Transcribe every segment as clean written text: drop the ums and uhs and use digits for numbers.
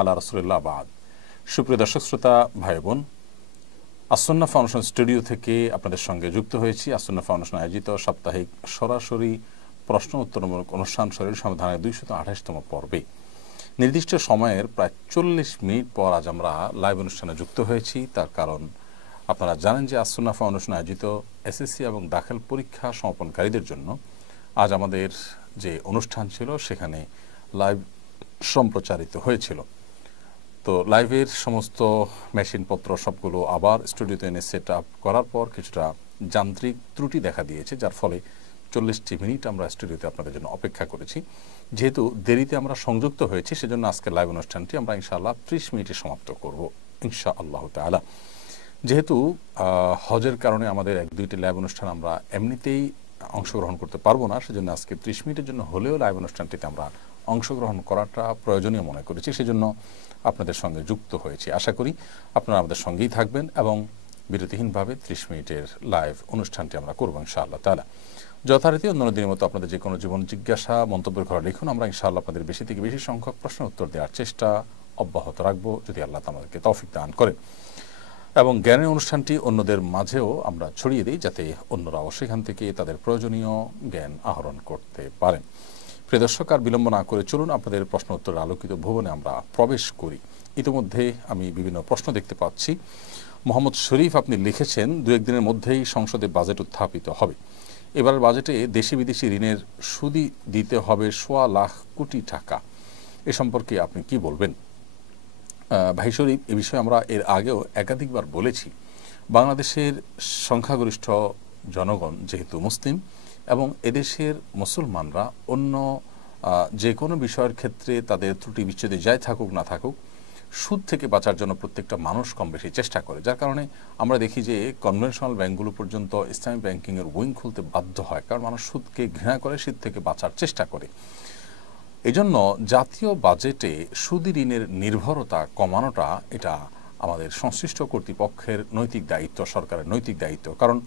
আলা রাসূলিল্লাহ বাদ। সুপ্রিয় দর্শক শ্রোতা ভাই বোন, আসন্না ফাউন্ডেশন স্টুডিও থেকে আপনাদের সঙ্গে যুক্ত হয়েছি। আসন্না ফাউন্ডেশন আয়োজিত সাপ্তাহিক সরাসরি প্রশ্ন উত্তরমূলক অনুষ্ঠান শরীর সমাধানের 228তম পর্বে নির্দিষ্ট সময়ের প্রায় 40 মিনিট পর আজ আমরা লাইভ অনুষ্ঠানে যুক্ত হয়েছি। তার কারণ আপনারা জানেন যে আসন্না ফাউন্ডেশন আয়োজিত এসএসসি এবং দাখিল পরীক্ষা সমাপনকারীদের জন্য আজ আমাদের যে অনুষ্ঠান ছিল সেখানে লাইভ সম্প্রচারিত হয়েছিল। তো লাইভের সমস্ত মেশিনপত্র সবগুলো আবার স্টুডিওতে এনে সেট আপ করার পর কিছুটা যান্ত্রিক ত্রুটি দেখা দিয়েছে, যার ফলে 40টি মিনিট আমরা স্টুডিওতে আপনাদের জন্য অপেক্ষা করেছি। যেহেতু দেরিতে আমরা সংযুক্ত হয়েছি, সেজন্য আজকের লাইভ অনুষ্ঠানটি আমরা ইনশাআল্লাহ 30 মিনিটে সমাপ্ত করব ইনশাআল্লাহ তাআলা। যেহেতু হজের কারণে আমাদের 1-2টি লাইভ অনুষ্ঠান আমরা এমনিতেই অংশগ্রহণ করতে পারবো না, সেজন্য আজকে 30 মিনিটের জন্য হলেও লাইভ অনুষ্ঠানটিতে আমরা অংশগ্রহণ করাটা প্রয়োজনীয় মনে করেছি, সেজন্য আপনাদের সঙ্গে যুক্ত হয়েছি। আশা করি আপনারা আমাদের সঙ্গেই থাকবেন এবং বিরতিহীনভাবে 30 মিনিটের লাইভ অনুষ্ঠানটি আমরা করবো ইনশাআল্লাহ তাআলা। যথারীতি অন্যান্য দিনের মতো আপনাদের যে কোনো জীবন জিজ্ঞাসা মন্তব্যের ঘরে লিখুন। আমরা ইনশাআল্লাহ আপনাদের বেশি থেকে বেশি সংখ্যক প্রশ্ন উত্তর দেওয়ার চেষ্টা অব্যাহত রাখবো, যদি আল্লাহ আমাদেরকে তৌফিক দান করেন। এবং জ্ঞানের অনুষ্ঠানটি অন্যদের মাঝেও আমরা ছড়িয়ে দিই, যাতে অন্যরাও সেখান থেকে তাদের প্রয়োজনীয় জ্ঞান আহরণ করতে পারেন। প্রিয় দর্শক, আর বিলম্ব না করে চলুন আপনাদের প্রশ্ন উত্তরের আলোকিত ভুবনে আমরা প্রবেশ করি। ইতিমধ্যে আমি বিভিন্ন প্রশ্ন দেখতে পাচ্ছি। মোহাম্মদ শরীফ আপনি লিখেছেন, 2-1 দিনের মধ্যেই সংসদে বাজেট উত্থাপিত হবে। এবারের বাজেটে দেশি বিদেশি ঋণের সুদই দিতে হবে 1.25 লাখ কোটি টাকা। এ সম্পর্কে আপনি কি বলবেন? ভাই শরীফ, এ বিষয়ে আমরা এর আগেও একাধিকবার বলেছি, বাংলাদেশের সংখ্যাগরিষ্ঠ জনগণ যেহেতু মুসলিম এবং এদেশের মুসলমানরা অন্য যে কোনো বিষয়ের ক্ষেত্রে তাদের ত্রুটি বিচ্ছেদে যাই থাকুক না থাকুক, সুদ থেকে বাঁচার জন্য প্রত্যেকটা মানুষ কম বেশি চেষ্টা করে। যার কারণে আমরা দেখি যে কনভেনশনাল ব্যাংকগুলো পর্যন্ত ইসলামী ব্যাংকিংয়ের উইং খুলতে বাধ্য হয়, কারণ মানুষ সুদকে ঘৃণা করে, সুদ থেকে বাঁচার চেষ্টা করে। এজন্য জাতীয় বাজেটে সুদি ঋণের নির্ভরতা কমানোটা এটা আমাদের সংশ্লিষ্ট কর্তৃপক্ষের নৈতিক দায়িত্ব, সরকারের নৈতিক দায়িত্ব। কারণ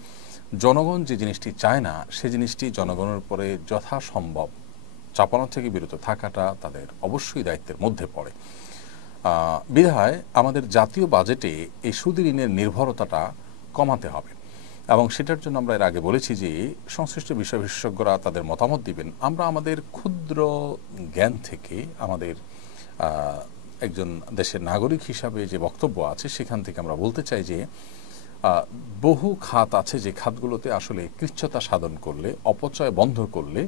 জনগণ যে জিনিসটি চায় না, সে জিনিসটি জনগণের উপরে যথাসম্ভব চাপানো থেকে বিরত থাকাটা তাদের অবশ্যই দায়িত্বের মধ্যে পড়ে। বিধায় আমাদের জাতীয় বাজেটে এই সুদি ঋণের নির্ভরতাটা কমাতে হবে এবং সেটার জন্য আমরা এর আগে বলেছি যে সংশ্লিষ্ট বিষয় বিশেষজ্ঞরা তাদের মতামত দিবেন। আমরা আমাদের ক্ষুদ্র জ্ঞান থেকে আমাদের একজন দেশের নাগরিক হিসাবে যে বক্তব্য আছে সেখান থেকে আমরা বলতে চাই যে বহু খাত আছে যে খাতগুলোতে আসলে কৃচ্ছতা সাধন করলে, অপচয় বন্ধ করলে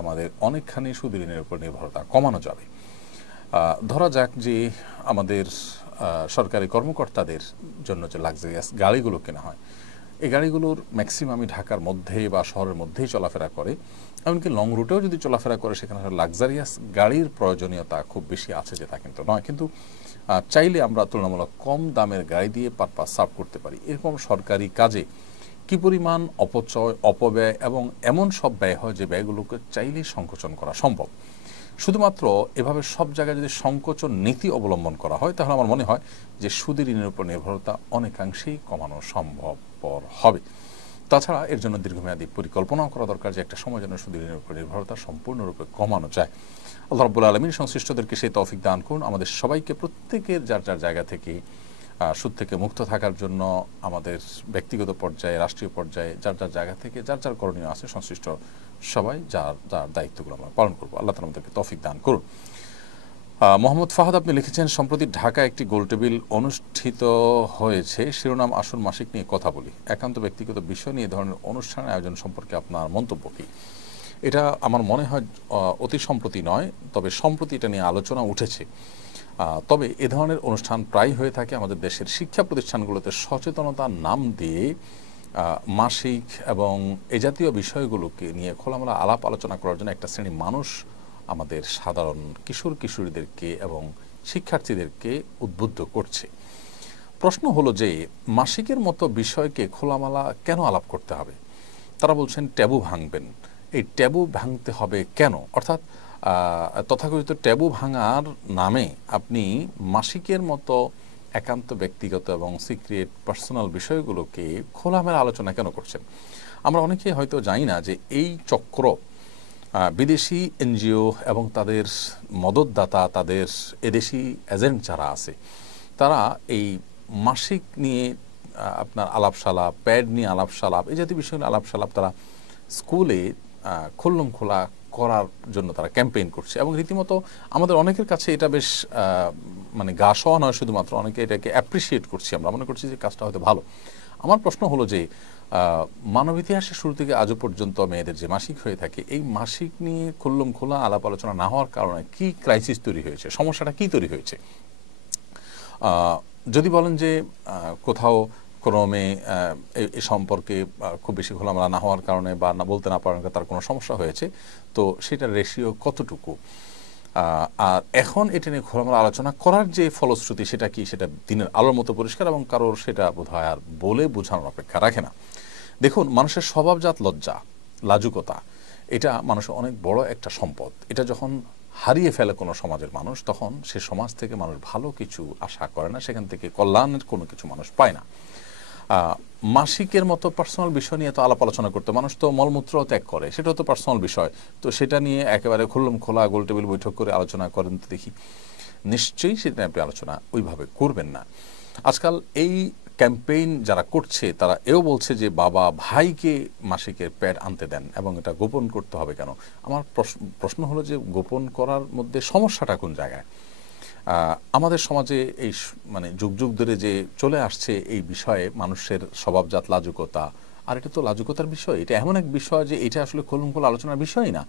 আমাদের অনেকখানি সুদি ঋণের উপর নির্ভরতা কমানো যাবে। ধরা যাক যে আমাদের সরকারি কর্মকর্তাদের জন্য যে লাক্সারিয়াস গাড়িগুলো কেনা হয়, এই গাড়িগুলোর ম্যাক্সিমামই ঢাকার মধ্যে বা শহরের মধ্যেই চলাফেরা করে। এমনকি লং রুটেও যদি চলাফেরা করে, সেখানে লাক্সারিয়াস গাড়ির প্রয়োজনীয়তা খুব বেশি আছে যে তা কিন্তু নয়। কিন্তু চাইলে আমরা তুলনামূলক কম দামের গাড়ি দিয়ে পারপাস সার্ভ করতে পারি। এরকম সরকারি কাজে কী পরিমাণ অপচয়, অপব্যয় এবং এমন সব ব্যয় হয় যে ব্যয়গুলোকে চাইলেই সংকোচন করা সম্ভব। শুধুমাত্র এভাবে সব জায়গায় যদি সংকোচন নীতি অবলম্বন করা হয়, তাহলে আমার মনে হয় যে সুদি ঋণের উপর নির্ভরতা অনেকাংশেই কমানো সম্ভবপর হবে। তাছাড়া এর জন্য দীর্ঘমেয়াদী পরিকল্পনাও করা দরকার, যে একটা সময় যেন সুদি ঋণের উপর নির্ভরতা সম্পূর্ণরূপে কমানো যায়। আল্লাহ রাব্বুল আলামিন সংশ্লিষ্টদেরকে সেই তৌফিক দান করুন। আমাদের সবাইকে প্রত্যেকের যার যার জায়গা থেকে সুদ থেকে মুক্ত থাকার জন্য আমাদের ব্যক্তিগত পর্যায়ে, রাষ্ট্রীয় পর্যায়ে যার যার জায়গা থেকে যার যার করণীয় আছে, সংশ্লিষ্ট সবাই যার যার দায়িত্বগুলো আমরা পালন করবো। আল্লাহ তাআলা আমাদেরকে তৌফিক দান করুন। মোহাম্মদ ফাহাদ আপনি লিখেছেন, সম্প্রতি ঢাকায় একটি গোলটেবিল অনুষ্ঠিত হয়েছে, শিরোনাম আসুন মাসিক নিয়ে কথা বলি। একান্ত ব্যক্তিগত বিষয় নিয়ে ধরনের অনুষ্ঠানের আয়োজন সম্পর্কে আপনার মন্তব্য কী? এটা আমার মনে হয় অতি সম্প্রতি নয়, তবে সম্প্রতি এটা নিয়ে আলোচনা উঠেছে। তবে এ ধরনের অনুষ্ঠান প্রায় হয়ে থাকে আমাদের দেশের শিক্ষা প্রতিষ্ঠানগুলোতে সচেতনতার নাম দিয়ে মাসিক এবং এ জাতীয় বিষয়গুলোকে নিয়ে খোলামেলা আলাপ আলোচনা করার জন্য একটা শ্রেণী মানুষ আমাদের সাধারণ কিশোর কিশোরীদেরকে এবং শিক্ষার্থীদেরকে উদ্বুদ্ধ করছে। প্রশ্ন হলো যে মাসিকের মতো বিষয়কে খোলামেলা কেন আলাপ করতে হবে? তারা বলছেন ট্যাবু ভাঙবেন। এই ট্যাবু ভাঙতে হবে কেন? অর্থাৎ তথাকথিত ট্যাবু ভাঙার নামে আপনি মাসিকের মতো একান্ত ব্যক্তিগত এবং সিক্রেট পার্সোনাল বিষয়গুলোকে খোলামেলা আলোচনা কেন করছেন? আমরা অনেকেই হয়তো জানি না যে এই চক্র বিদেশি এনজিও এবং তাদের মদতদাতা, তাদের এদেশি এজেন্ট যারা আছে, তারা এই মাসিক নিয়ে আপনার আলাপসালাপ, প্যাড নিয়ে আলাপসালাপ, এই জাতীয় বিষয় নিয়ে আলাপসালাপ তারা স্কুলে খুল্লম খোলা করার জন্য তারা ক্যাম্পেইন করছে। এবং রীতিমতো আমাদের অনেকের কাছে এটা বেশ মানে গা সওয়া নয়, শুধুমাত্র অনেকে এটাকে অ্যাপ্রিসিয়েট করছি, আমরা মনে করছি যে কাজটা হয়তো ভালো। আমার প্রশ্ন হলো যে মানব ইতিহাসের শুরু থেকে আজও পর্যন্ত মেয়েদের যে মাসিক হয়ে থাকে, এই মাসিক নিয়ে খুল্লম খোলা আলাপ আলোচনা না হওয়ার কারণে কি ক্রাইসিস তৈরি হয়েছে, সমস্যাটা কি তৈরি হয়েছে? যদি বলেন যে কোথাও কোনো মেয়ে এই সম্পর্কে খুব বেশি খোলামেলা না হওয়ার কারণে বা না বলতে না পারার কারণে তার কোনো সমস্যা হয়েছে, তো সেটার রেশিও কতটুকু? আর এখন এটা নিয়ে খোলামেলা আলোচনা করার যে ফলশ্রুতি সেটা কি, সেটা দিনের আলোর মতো পরিষ্কার এবং কারোর সেটা বোধহয় আর বলে বোঝানোর অপেক্ষা রাখে না। দেখুন, মানুষের স্বভাবজাত লজ্জা, লাজুকতা, এটা মানুষের অনেক বড় একটা সম্পদ। এটা যখন হারিয়ে ফেলে কোনো সমাজের মানুষ, তখন সে সমাজ থেকে মানুষ ভালো কিছু আশা করে না, সেখান থেকে কল্যাণের কোনো কিছু মানুষ পায় না। মাসিকের মতো পার্সোনাল বিষয় নিয়ে তো আলাপ আলোচনা করতে, মানুষ তো মলমূত্র ত্যাগ করে, সেটাও তো পার্সোনাল বিষয়, তো সেটা নিয়ে একেবারে খুল্লম খোলা গোল টেবিল বৈঠক করে আলোচনা করেন তো দেখি? নিশ্চয়ই সেটা আপনি আলোচনা ওইভাবে করবেন না। আজকাল এই ক্যাম্পেইন যারা করছে তারা এও বলছে যে বাবা ভাইকে মাসিকের প্যাড আনতে দেন এবং এটা গোপন করতে হবে কেন? আমার প্রশ্ন হলো যে গোপন করার মধ্যে সমস্যাটা কোন জায়গায়? আমাদের সমাজে এই মানে যুগ যুগ ধরে যে চলে আসছে এই বিষয়ে মানুষের স্বভাবজাত লাজুকতা, আর এটা তো লাজুকতার বিষয়, এটা এমন এক বিষয় যে এটা আসলে খোলামেলা আলোচনার বিষয় না।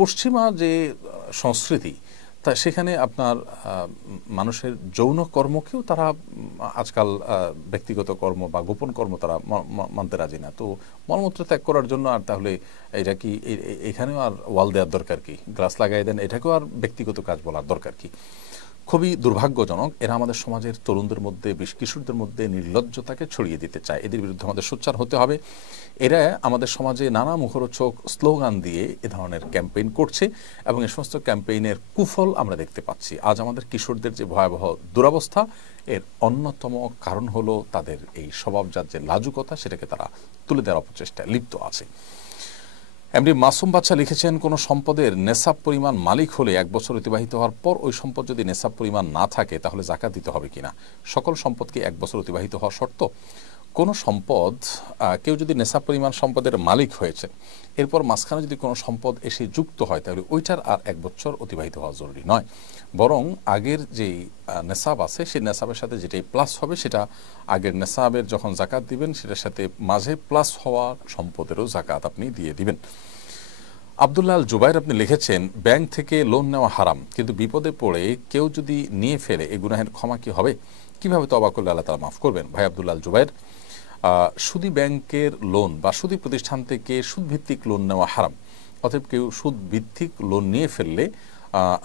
পশ্চিমা যে সংস্কৃতি, তা সেখানে আপনার মানুষের যৌন কর্মকেও তারা আজকাল ব্যক্তিগত কর্ম বা গোপন কর্ম তারা মানতে রাজি না। তো মলমূত্র ত্যাগ করার জন্য আর তাহলে এটা কি এখানেও আর ওয়াল দেওয়ার দরকার কি? গ্লাস লাগাই দেন, এটাকেও আর ব্যক্তিগত কাজ বলার দরকার কি? খুবই দুর্ভাগ্যজনক। এরা আমাদের সমাজের তরুণদের মধ্যে, বিশেষ কিশোরদের মধ্যে নির্লজ্জতাকে ছড়িয়ে দিতে চায়। এদের বিরুদ্ধে আমাদের সোচ্চার হতে হবে। এরা আমাদের সমাজে নানা মুখরোচক স্লোগান দিয়ে এ ধরনের ক্যাম্পেইন করছে এবং এই সমস্ত ক্যাম্পেইনের কুফল আমরা দেখতে পাচ্ছি। আজ আমাদের কিশোরদের যে ভয়াবহ দুরবস্থা, এর অন্যতম কারণ হলো তাদের এই স্বভাবজাত যে লাজুকতা, সেটাকে তারা তুলে দেওয়ার অপচেষ্টায় লিপ্ত আছে। এমডি মাসুম বাচ্চা লিখেছেন, কোনো সম্পদের নেশাব পরিমাণ মালিক হলে 1 বছর অতিবাহিত হওয়ার পর ওই সম্পদ যদি নেশাব পরিমাণ না থাকে তাহলে যাকাত দিতে হবে কিনা? সকল সম্পদকে 1 বছর অতিবাহিত হওয়া শর্ত? কোনো সম্পদ, কেউ যদি নেশাব পরিমাণ সম্পদের মালিক হয়েছে, এরপর মাঝখানে যদি কোনো সম্পদ এসে যুক্ত হয়, তাহলে ওইটার আর 1 বছর অতিবাহিত হওয়া জরুরি নয়। বরং আগের যেই নেশাব আছে সেই নেশাবের সাথে যেটাই প্লাস হবে, সেটা আগের নেশাবের যখন জাকাত দিবেন সেটার সাথে মাঝে প্লাস হওয়া সম্পদেরও জাকাত আপনি দিয়ে দিবেন। আব্দুল্লাহ আল জুবাইর আপনি লিখেছেন, ব্যাংক থেকে লোন নেওয়া হারাম, কিন্তু বিপদে পড়ে কেউ যদি নিয়ে ফেলে এই গুনাহের ক্ষমা কি হবে? কিভাবে তওবা করলে আল্লাহ তাআলা মাফ করবেন? ভাই আব্দুল্লাহ আল জুবাইর, সুদী ব্যাংকের লোন বা সুদী প্রতিষ্ঠান থেকে সুদভিত্তিক লোন নেওয়া হারাম। অতএব কেউ সুদভিত্তিক লোন নিয়ে ফেললে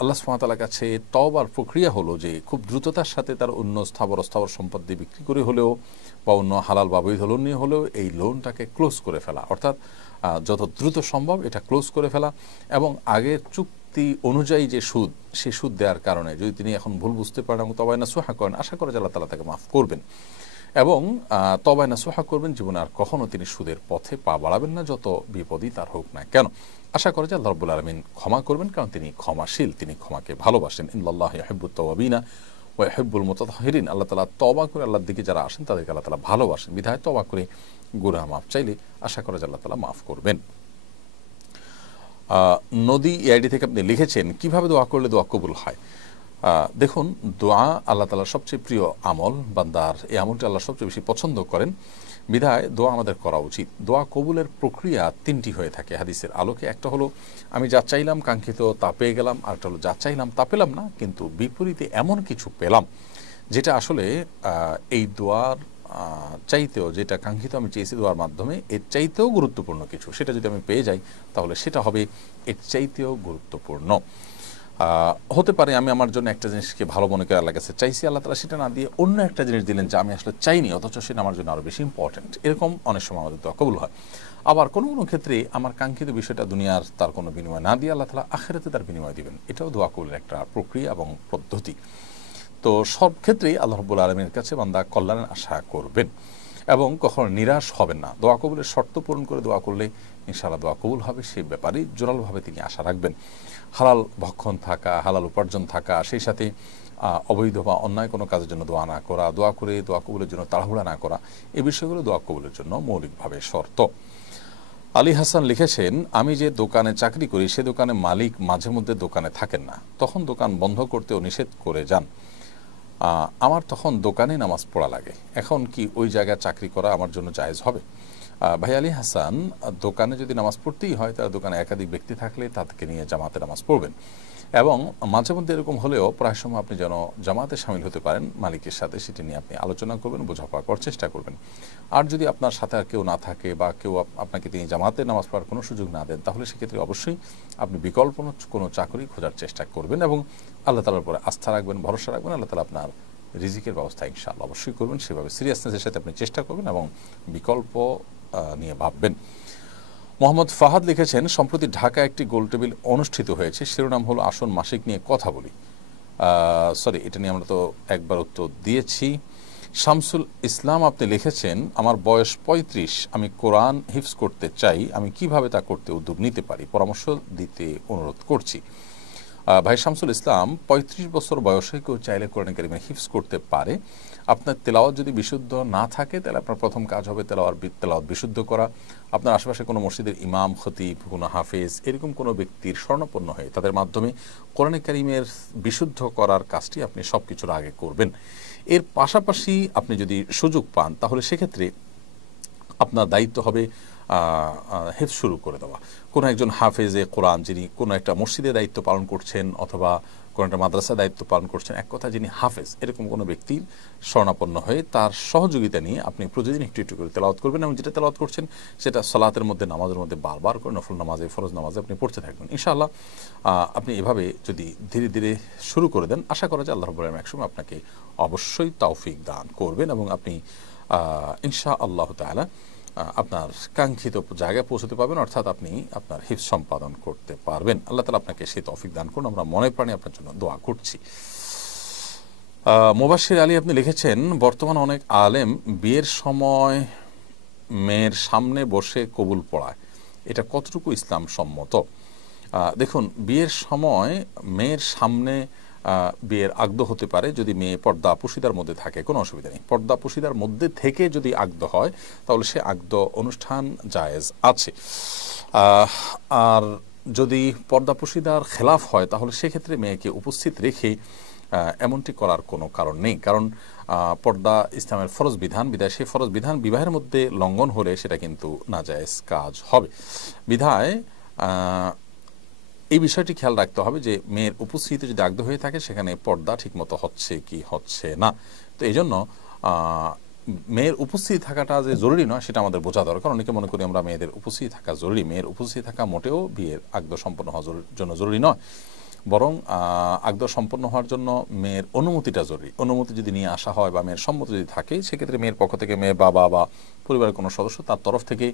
আল্লাহ সুবহানাহু ওয়া তাআলার কাছে তওবার প্রক্রিয়া হলো যে খুব দ্রুততার সাথে তার অন্য স্থাবর সম্পদ দিয়ে বিক্রি করে হলেও বা অন্য হালাল বা বৈধ লোন নিয়ে হলেও এই লোনটাকে ক্লোজ করে ফেলা, অর্থাৎ যত দ্রুত সম্ভব এটা ক্লোজ করে ফেলা এবং আগের চুক্তি অনুযায়ী যে সুদ, সে সুদ দেওয়ার কারণে যদি তিনি এখন ভুল বুঝতে পারেন এবং তওবা নাসুহা করেন, আশা করে যে আল্লাহ তাআলা তাকে মাফ করবেন এবং তওবা নাসুহা করবেন, জীবনে আর কখনো তিনি সুদের পথে পা বাড়াবেন না, যত বিপদই তার হোক না কেন। আশা করে যে আল্লাহ রাব্বুল আলামিন ক্ষমা করবেন, কারণ তিনি ক্ষমাশীল, তিনি ক্ষমাকে ভালোবাসেন। ইন্নাল্লাহা ইউহিব্বুত তাওয়াবিনা ওয়া ইউহিব্বুল মুতাতাহহিরিন। আল্লাহ তাআলা তওবা করে আল্লাহর দিকে যারা আসেন তাদেরকে আল্লাহ তাআলা ভালোবাসেন, বিধায় তওবা করে গুনাহ মাফ চাইলে আশা করে যে আল্লাহ তাআলা মাফ করবেন। নদী এআইডি থেকে আপনি লিখেছেন, কিভাবে দোয়া করলে দোয়া কবুল হয়? দেখুন, দোয়া আল্লাহ তাআলার সবচেয়ে প্রিয় আমল, বান্দার এই আমলটি আল্লাহ সবচেয়ে বেশি পছন্দ করেন, বিধায় দোয়া আমাদের করা উচিত। দোয়া কবুলের প্রক্রিয়া 3টি হয়ে থাকে হাদিসের আলোকে। একটা হলো আমি যা চাইলাম কাঙ্ক্ষিত তা পেয়ে গেলাম, আরেকটা হলো যা চাইলাম তা পেলাম না, কিন্তু বিপরীতে এমন কিছু পেলাম যেটা আসলে এই দোয়ার চাইতেও, যেটা কাঙ্ক্ষিত আমি চেয়েছি দোয়ার মাধ্যমে, এর চাইতেও গুরুত্বপূর্ণ কিছু, সেটা যদি আমি পেয়ে যাই তাহলে সেটা হবে এর চাইতেও গুরুত্বপূর্ণ। হতে পারে আমি আমার জন্য একটা জিনিসকে ভালো মনে করে আল্লাহর কাছে চাইছি, আল্লাহ তাআলা সেটা না দিয়ে অন্য একটা জিনিস দিলেন যা আমি আসলে চাইনি, অথচ সেটা আমার জন্য আরও বেশি ইম্পর্টেন্ট। এরকম অনেক সময় আমাদের দোয়া কবুল হয়। আবার কোনো কোনো ক্ষেত্রে আমার কাঙ্ক্ষিত বিষয়টা দুনিয়ার তার কোনো বিনিময় না দিয়ে আল্লাহ তাআলা আখিরাতে তার বিনিময় দিবেন। এটাও দোয়া কবুলের একটা প্রক্রিয়া এবং পদ্ধতি। তো সব ক্ষেত্রেই আল্লাহ রাব্বুল আলামিনের কাছে বান্দা কল্যাণের আশা করবেন এবং কখনো নিরাশ হবেন না। দোয়া কবুলের শর্ত পূরণ করে দোয়া করলে ইনশাআল্লাহ দোয়া কবুল হবে, সেই ব্যাপারে জোরালোভাবে তিনি আশা রাখবেন। হালাল ভক্ষণ থাকা, হালাল উপার্জন থাকা, সেই সাথে অবৈধ বা অন্যায় কোনো কাজের জন্য দোয়া না করা, দোয়া করে দোয়া কবুলের জন্য তাড়াহুড়া না করা, এই বিষয়গুলো দোয়া কবুলের জন্য মৌলিকভাবে শর্ত। আলী হাসান লিখেছেন, আমি যে দোকানে চাকরি করি সে দোকানে মালিক মাঝে মধ্যে দোকানে থাকেন না, তখন দোকান বন্ধ করতেও নিষেধ করে যান। আমার তখন দোকানে নামাজ পড়া লাগে, এখন কি ওই জায়গায় চাকরি করা আমার জন্য জায়েজ হবে? ভাই আলী হাসান, দোকানে যদি নামাজ পড়তেই হয় তার দোকানে একাধিক ব্যক্তি থাকলে তাদেরকে নিয়ে জামাতে নামাজ পড়বেন, এবং মাঝে মধ্যে এরকম হলেও প্রায় সময় আপনি যেন জামাতে সামিল হতে পারেন মালিকের সাথে, সেটি নিয়ে আপনি আলোচনা করবেন, বোঝাপড়া করার চেষ্টা করবেন। আর যদি আপনার সাথে আর কেউ না থাকে বা কেউ আপনাকে তিনি জামাতে নামাজ পড়ার কোনো সুযোগ না দেন, তাহলে সেক্ষেত্রে অবশ্যই আপনি বিকল্প কোনো চাকরি খোঁজার চেষ্টা করবেন এবং আল্লাহ তাআলার উপরে আস্থা রাখবেন, ভরসা রাখবেন। আল্লাহ তাআলা আপনার রিজিকের ব্যবস্থা ইনশাআল্লাহ অবশ্যই করবেন। সেভাবে সিরিয়াসনেসের সাথে আপনি চেষ্টা করবেন এবং বিকল্প নিয়ে ভাববেন। মোহাম্মদ ফাহাদ লিখেছেন, সম্প্রতি ঢাকা একটি গোলটেবিল অনুষ্ঠিত হয়েছে, শিরোনাম হলো আসন মাসিক নিয়ে কথা বলি। সরি, এটা নিয়ে আমরা তো একবার উত্তর দিয়েছি। শামসুল ইসলাম আপনি লিখেছেন, আমার বয়স 35, আমি কোরআন হিফজ করতে চাই, আমি কিভাবে তা করতে উদ্যোগ নিতে পারি, পরামর্শ দিতে অনুরোধ করছি। ভাই শামসুল ইসলাম, 35 বছর বয়সে কেউ চাইলে কোরআন কারীমে হিফজ করতে পারে। আপনার তেলাওয়াত যদি বিশুদ্ধ না থাকে তাহলে আপনার প্রথম কাজ হবে তেলাওয়াত বিশুদ্ধ করা। আপনার আশেপাশে কোনো মসজিদের ইমাম, খতিব, কোনো হাফেজ, এরকম কোনো ব্যক্তির শরণাপন্ন হয়ে তাদের মাধ্যমে কোরআন কারীমের বিশুদ্ধ করার কাজটি আপনি সব কিছুর আগে করবেন। এর পাশাপাশি আপনি যদি সুযোগ পান তাহলে সেক্ষেত্রে আপনার দায়িত্ব হবে হেফজ শুরু করে দেওয়া। কোনো একজন হাফেজে কোরআন যিনি কোনো একটা মসজিদে দায়িত্ব পালন করছেন অথবা কোনো একটা মাদ্রাসায় দায়িত্ব পালন করছেন, এক কথা যিনি হাফেজ, এরকম কোনো ব্যক্তির শরণাপন্ন হয়ে তার সহযোগিতা নিয়ে আপনি প্রতিদিন একটু একটু করে তেলাওয়াত করবেন এবং যেটা তেলাওয়াত করছেন সেটা সালাতের মধ্যে, নামাজের মধ্যে বারবার করে নফল নামাজে, ফরজ নামাজে আপনি পড়তে থাকবেন। ইনশাআল্লাহ আপনি এভাবে যদি ধীরে ধীরে শুরু করে দেন, আশা করা যায় আল্লাহ রাব্বুল আলামিন একসময় আপনাকে অবশ্যই তৌফিক দান করবেন এবং আপনি ইনশাআল্লাহ তাআলা আপনার কাঙ্ক্ষিত জায়গায় পৌঁছতে পারবেন, অর্থাৎ আপনি আপনার হিফজ সম্পাদন করতে পারবেন। আল্লাহ তাআলা আপনাকে সেই তৌফিক দান করুন, আমরা মনে প্রাণে আপনার জন্য দোয়া করছি। মুবাশশির আলী আপনি লিখেছেন, বর্তমানে অনেক আলেম বিয়ের সময় মেয়ের সামনে বসে কবুল পড়ায়, এটা কতটুকু ইসলাম সম্মত? দেখুন, বিয়ের সময় মেয়ের সামনে বিয়ের আগদ হতে পারে যদি মেয়ে পর্দা পুশিদার মধ্যে থাকে, কোনো অসুবিধা নেই। পর্দা পুশিদার মধ্যে থেকে যদি আগদ হয় তাহলে সে আগদ অনুষ্ঠান জায়েজ আছে। আর যদি পর্দা পুশিদার খেলাফ হয় তাহলে সেক্ষেত্রে মেয়েকে উপস্থিত রেখে এমনটি করার কোনো কারণ নেই, কারণ পর্দা ইসলামের ফরজ বিধান, বিধায় সেই ফরজ বিধান বিবাহের মধ্যে লঙ্ঘন হলে সেটা কিন্তু নাজায়েজ কাজ হবে। বিধায় এই বিষয়টি খেয়াল রাখতে হবে যে মেয়ের উপস্থিতি যদি আগদ হয়ে থাকে সেখানে পর্দা ঠিকমতো হচ্ছে কি হচ্ছে না। তো এই জন্য মেয়ের উপস্থিতি থাকাটা যে জরুরি নয় সেটা আমাদের বোঝা দরকার। অনেকে মনে করি আমরা মেয়েদের উপস্থিতি থাকা জরুরি, মেয়ের উপস্থিতি থাকা মোটেও বিয়ের আগদ সম্পন্ন হওয়ার জন্য জরুরি নয়, বরং আগদ সম্পন্ন হওয়ার জন্য মেয়ের অনুমতিটা জরুরি। অনুমতি যদি নিয়ে আসা হয় বা মেয়ের সম্মতি যদি থাকে সেক্ষেত্রে মেয়ের পক্ষ থেকে মেয়ের বাবা বা পরিবারের কোনো সদস্য তার তরফ থেকে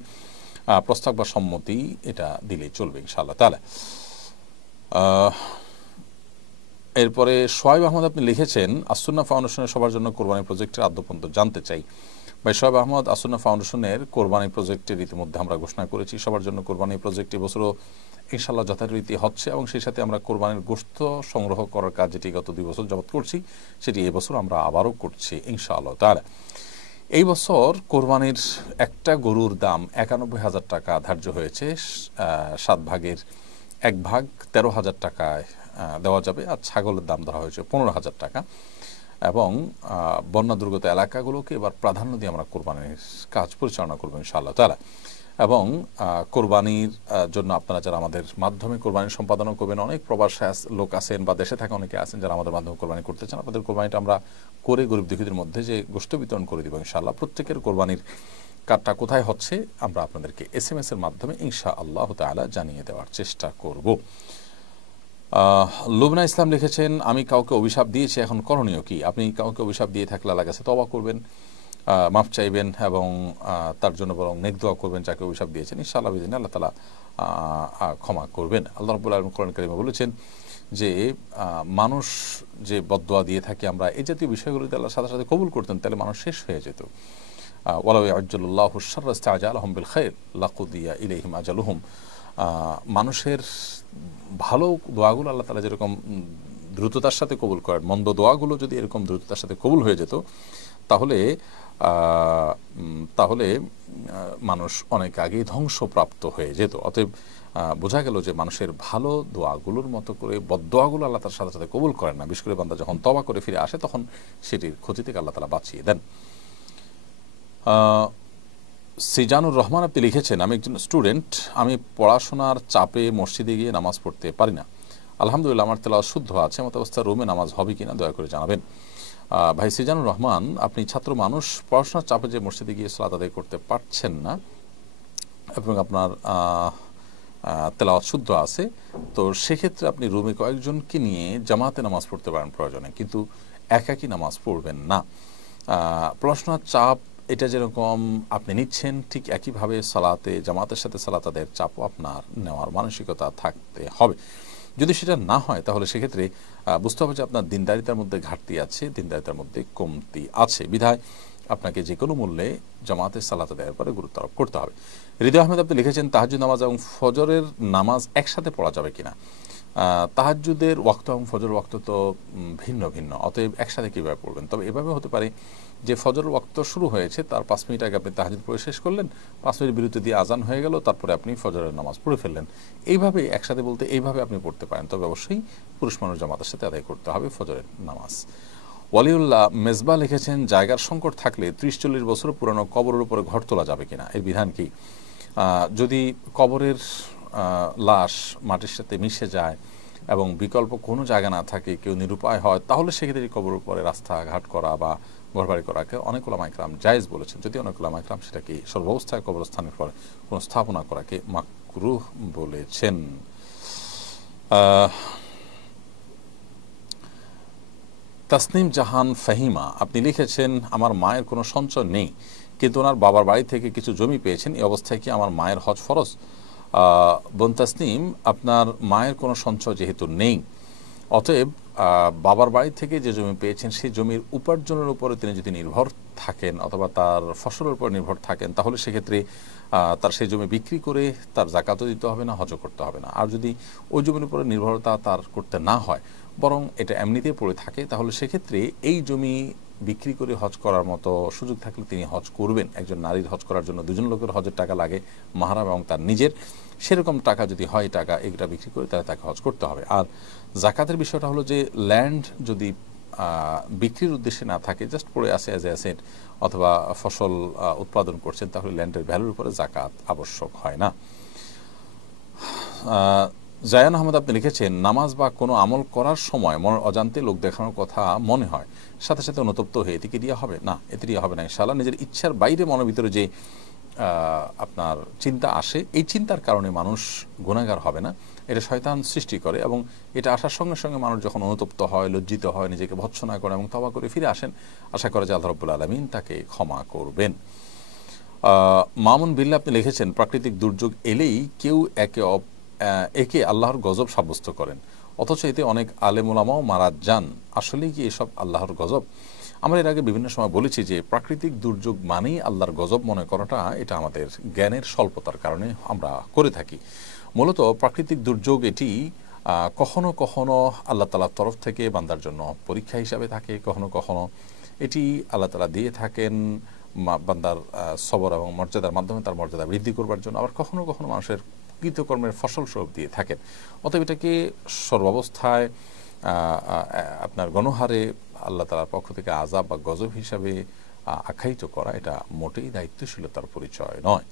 প্রস্তাব বা সম্মতি এটা দিলেই চলবে ইনশাআল্লাহ তাআলা। এরপরে সোহাইব আহমদ আপনি লিখেছেন, আসুন্নাহ ফাউন্ডেশনের সবার জন্য কোরবানি প্রজেক্টের আদ্যপন্ত জানতে চাই। ভাই সোহাইব আহমদ, আসুন্নাহ ফাউন্ডেশনের কোরবানি প্রজেক্টের ইতিমধ্যে আমরা ঘোষণা করেছি, সবার জন্য কোরবানি প্রজেক্ট এবছরও ইনশাআল্লাহ যথারীতি হচ্ছে এবং সেই সাথে আমরা কোরবানির গোশত সংগ্রহ করার কাজ যেটি গত 2 বছর যাবত করছি সেটি এবছর আমরা আবারও করছি ইনশাআল্লাহ তাআলা। এই বছর কোরবানির একটা গরুর দাম 91,000 টাকা ধার্য হয়েছে, 7 ভাগের 1 ভাগ 13,000 টাকায় দেওয়া যাবে, আর ছাগলের দাম ধরা হয়েছে 15,000 টাকা। এবং বন্যা দুর্গত এলাকাগুলোকে এবার প্রাধান্য দিয়ে আমরা কোরবানির কাজ পরিচালনা করবো ইনশাআল্লাহ তাআলা। এবং কোরবানির জন্য আপনারা যারা আমাদের মাধ্যমে কোরবানি সম্পাদনা করবেন, অনেক প্রবাসী লোক আছেন বা দেশে থাকা অনেকে আছেন যারা আমাদের মাধ্যমে কোরবানি করতে চান, আপনাদের কোরবানিটা আমরা করে গরিব দুঃখীদের মধ্যে যে গোশত বিতরণ করে দিব ইনশাআল্লাহ। প্রত্যেকের কোরবানির কার্ডটা কোথায় হচ্ছে আমরা আপনাদেরকে SMS এর মাধ্যমে ইনশাআল্লাহ তাআলা জানিয়ে দেওয়ার চেষ্টা করব। লুবনা ইসলাম লিখেছেন, আমি কাউকে অভিশাপ দিয়েছি, এখন করণীয় কি? আপনি কাউকে অভিশাপ দিয়ে থাকলে আল্লাহর কাছে তওবা করবেন, মাফ চাইবেন এবং তার জন্য বরং নেক দোয়া করবেন যাকে অভিশাপ দিয়েছেন, ইনশাআল্লাহ বিদিন আল্লাহ তাআলা ক্ষমা করবেন। আল্লাহ রাব্বুল আলামিন কোরআন কারীমে বলেছেন যে মানুষ যে বদদোয়া দিয়ে থাকে আমরা, এই জাতীয় বিষয়গুলো যদি আল্লাহর সাথে সাথে কবুল করতেন তাহলে মানুষ শেষ হয়ে যেত। ওয়ালাউ ইয়াজ্জালুল্লাহু শাররা ইসতাআজালাহুম বিল খাইর লাকুদিয়া ইলাইহিম আজালুহুম। মানুষের ভালো দোয়াগুলো আল্লাহ তাআলা যেরকম দ্রুততার সাথে কবুল করেন, মন্দ দোয়াগুলো যদি এরকম দ্রুততার সাথে কবুল হয়ে যেত তাহলে তাহলে মানুষ অনেক আগেই ধ্বংসপ্রাপ্ত হয়ে যেত। অতএব বোঝা গেল যে মানুষের ভালো দোয়াগুলোর মতো করে বদদোয়াগুলো আল্লাহ তার সাথে সাথে কবুল করেন না। বিশেষ করে বান্দা যখন তওবা করে ফিরে আসে তখন সেটির ক্ষতি থেকে আল্লাহ তাআলা বাঁচিয়ে দেন। সিজানুর রহমান আপনি লিখেছেন, আমি একজন স্টুডেন্ট, আমি পড়াশোনার চাপে মসজিদে গিয়ে নামাজ পড়তে পারি না। আলহামদুলিল্লাহ আমার তেলাওয়াত শুদ্ধ আছে, এমত অবস্থায় রুমে নামাজ হবে কিনা দয়া করে জানাবেন। ভাই সিজানুর রহমান, আপনি ছাত্র মানুষ, পড়াশোনার চাপে যে মসজিদে গিয়ে সালাত আদায় করতে পারছেন না এবং আপনার তেলাওয়াত শুদ্ধ আছে, তো সেক্ষেত্রে আপনি রুমে কয়েকজনকে নিয়ে জামাতে নামাজ পড়তে পারেন প্রয়োজনে, কিন্তু একাকী নামাজ পড়বেন না। পড়াশোনার চাপ এটা যেরকম আপনি নিচ্ছেন ঠিক একইভাবে সালাতে জামাতের সাথে সালাত আদায়ের চাপও আপনার নেওয়ার মানসিকতা থাকতে হবে। যদি সেটা না হয় তাহলে সেক্ষেত্রে বুঝতে হবে যে আপনার দিনদারিতার মধ্যে ঘাটতি আছে, দিনদারিতার মধ্যে কমতি আছে, বিধায় আপনাকে যে কোনো মূল্যে জামাতের সালাত আদায়ের পরে গুরুত্ব আরোপ করতে হবে। হৃদয় আহমেদ আপনি লিখেছেন, তাহাজ্জুদ নামাজ এবং ফজরের নামাজ একসাথে পড়া যাবে কিনা? তাহাজ্জুদের ওয়াক্ত এবং ফজর ওয়াক্ত তো ভিন্ন ভিন্ন, অতএব একসাথে কীভাবে পড়বেন? তবে এভাবে হতে পারে যে ফজর ওয়াক্ত শুরু হয়েছে, তার 5 মিনিট আগে আপনি তাহাজ্জুদ পড়ে শেষ করলেন, 5 মিনিট বিরতি দিয়ে আজান হয়ে গেল, তারপরে আপনি ফজরের নামাজ পড়ে ফেললেন। এইভাবে একসাথে বলতে এইভাবে আপনি পড়তে পারেন, তবে অবশ্যই পুরুষ মানুষ জামাতের সাথে আদায় করতে হবে ফজরের নামাজ। ওয়ালিউল্লাহ মেজবা লিখেছেন, জায়গার সংকট থাকলে 30-40 বছর পুরানো কবরের উপরে ঘর তোলা যাবে কিনা, এর বিধান কি? যদি কবরের লাশ মাটির সাথে মিশে যায় এবং বিকল্প কোনো জায়গা না থাকে, কেউ নিরুপায় হয়, তাহলে সেক্ষেত্রে কবরের উপরে রাস্তাঘাট করা বা ঘরবাড়ি করাকে অনেক ওলামা ইকরাম জায়েজ বলেছেন, যদি অনেক ওলামা ইকরাম সেটাকে সর্বাবস্থায় কবরস্থানের পরে কোনো স্থাপনা করাকে মাকরুহ বলেছেন। তাসনিম জাহান ফাহিমা আপনি লিখেছেন, আমার মায়ের কোনো সঞ্চয় নেই, কিন্তু ওনার বাবার বাড়ি থেকে কিছু জমি পেয়েছেন, এই অবস্থায় কি আমার মায়ের হজ ফরজ? বোন তাসনিম, আপনার মায়ের কোনো সঞ্চয় যেহেতু নেই, অতএব বাবার বাড়ি থেকে যে জমি পেয়েছেন সেই জমির উপার্জনের উপরে তিনি যদি নির্ভর থাকেন অথবা তার ফসলের উপর নির্ভর থাকেন, তাহলে সেক্ষেত্রে তার সেই জমি বিক্রি করে তার জাকাতও দিতে হবে না, হজও করতে হবে না। আর যদি ওই জমির উপরে নির্ভরতা তার করতে না হয়, বরং এটা এমনিতেই পড়ে থাকে, তাহলে সেক্ষেত্রে এই জমি বিক্রি করে হজ করার মতো সুযোগ থাকলে তিনি হজ করবেন। একজন নারীর হজ করার জন্য 2জন লোকের হজের টাকা লাগে, মাহরাম এবং তার নিজের, সেরকম টাকা যদি হয় টাকা এগুলা বিক্রি করে তাহলে তাকে হজ করতে হবে। আর জাকাতের বিষয়টা হলো যে ল্যান্ড যদি বিক্রির উদ্দেশ্যে না থাকে, জাস্ট পড়ে আসে অ্যাজ এ অ্যাসেট অথবা ফসল উৎপাদন করছেন, তাহলে ল্যান্ডের ভ্যালুর উপরে জাকাত আবশ্যক হয় না। জায়ান আহমদ আপনি লিখেছেন, নামাজ বা কোনো আমল করার সময় মনের অজান্তে লোক দেখানোর কথা মনে হয়, সাথে সাথে অনুতপ্ত হয়ে এতে কি দিয়া হবে? না, এতে দিয়া হবে না ইনশাআল্লাহ। নিজের ইচ্ছার বাইরে মনের ভিতরে যে আপনার চিন্তা আসে, এই চিন্তার কারণে মানুষ গুনাহগার হবে না, এটা শয়তান সৃষ্টি করে, এবং এটা আসার সঙ্গে সঙ্গে মানুষ যখন অনুতপ্ত হয়, লজ্জিত হয়, নিজেকে ভৎসনা করে এবং তওবা করে ফিরে আসেন, আশা করে যে আল্লাহ রাব্বুল আলামিন তাকে ক্ষমা করবেন। মামুন বিল্লাহ আপনি লিখেছেন, প্রাকৃতিক দুর্যোগ এলেই কেউ একে আল্লাহর গজব সাব্যস্ত করেন, অথচ এতে অনেক আলেম ওলামাও মারা যান, আসলেই কি এসব আল্লাহর গজব? আমরা এর আগে বিভিন্ন সময় বলেছি যে প্রাকৃতিক দুর্যোগ মানেই আল্লাহর গজব মনে করাটা এটা আমাদের জ্ঞানের স্বল্পতার কারণে আমরা করে থাকি। মূলত প্রাকৃতিক দুর্যোগ এটি কখনো কখনো আল্লাহ তাআলার তরফ থেকে বান্দার জন্য পরীক্ষা হিসাবে থাকে, কখনো কখনো এটি আল্লাহ তাআলা দিয়ে থাকেন বান্দার সবর এবং মর্যাদার মাধ্যমে তার মর্যাদা বৃদ্ধি করবার জন্য, আবার কখনো কখনো মানুষের কৃতকর্মের ফসল স্বরূপ দিয়ে থাকেন। অতএব এটাকে সর্বাবস্থায় আপনার গণহারে আল্লাহ তাআলার পক্ষ থেকে আযাব বা গজব হিসাবে আখ্যায়িত করা এটা মোটেই দায়িত্বশীলতার পরিচয় নয়।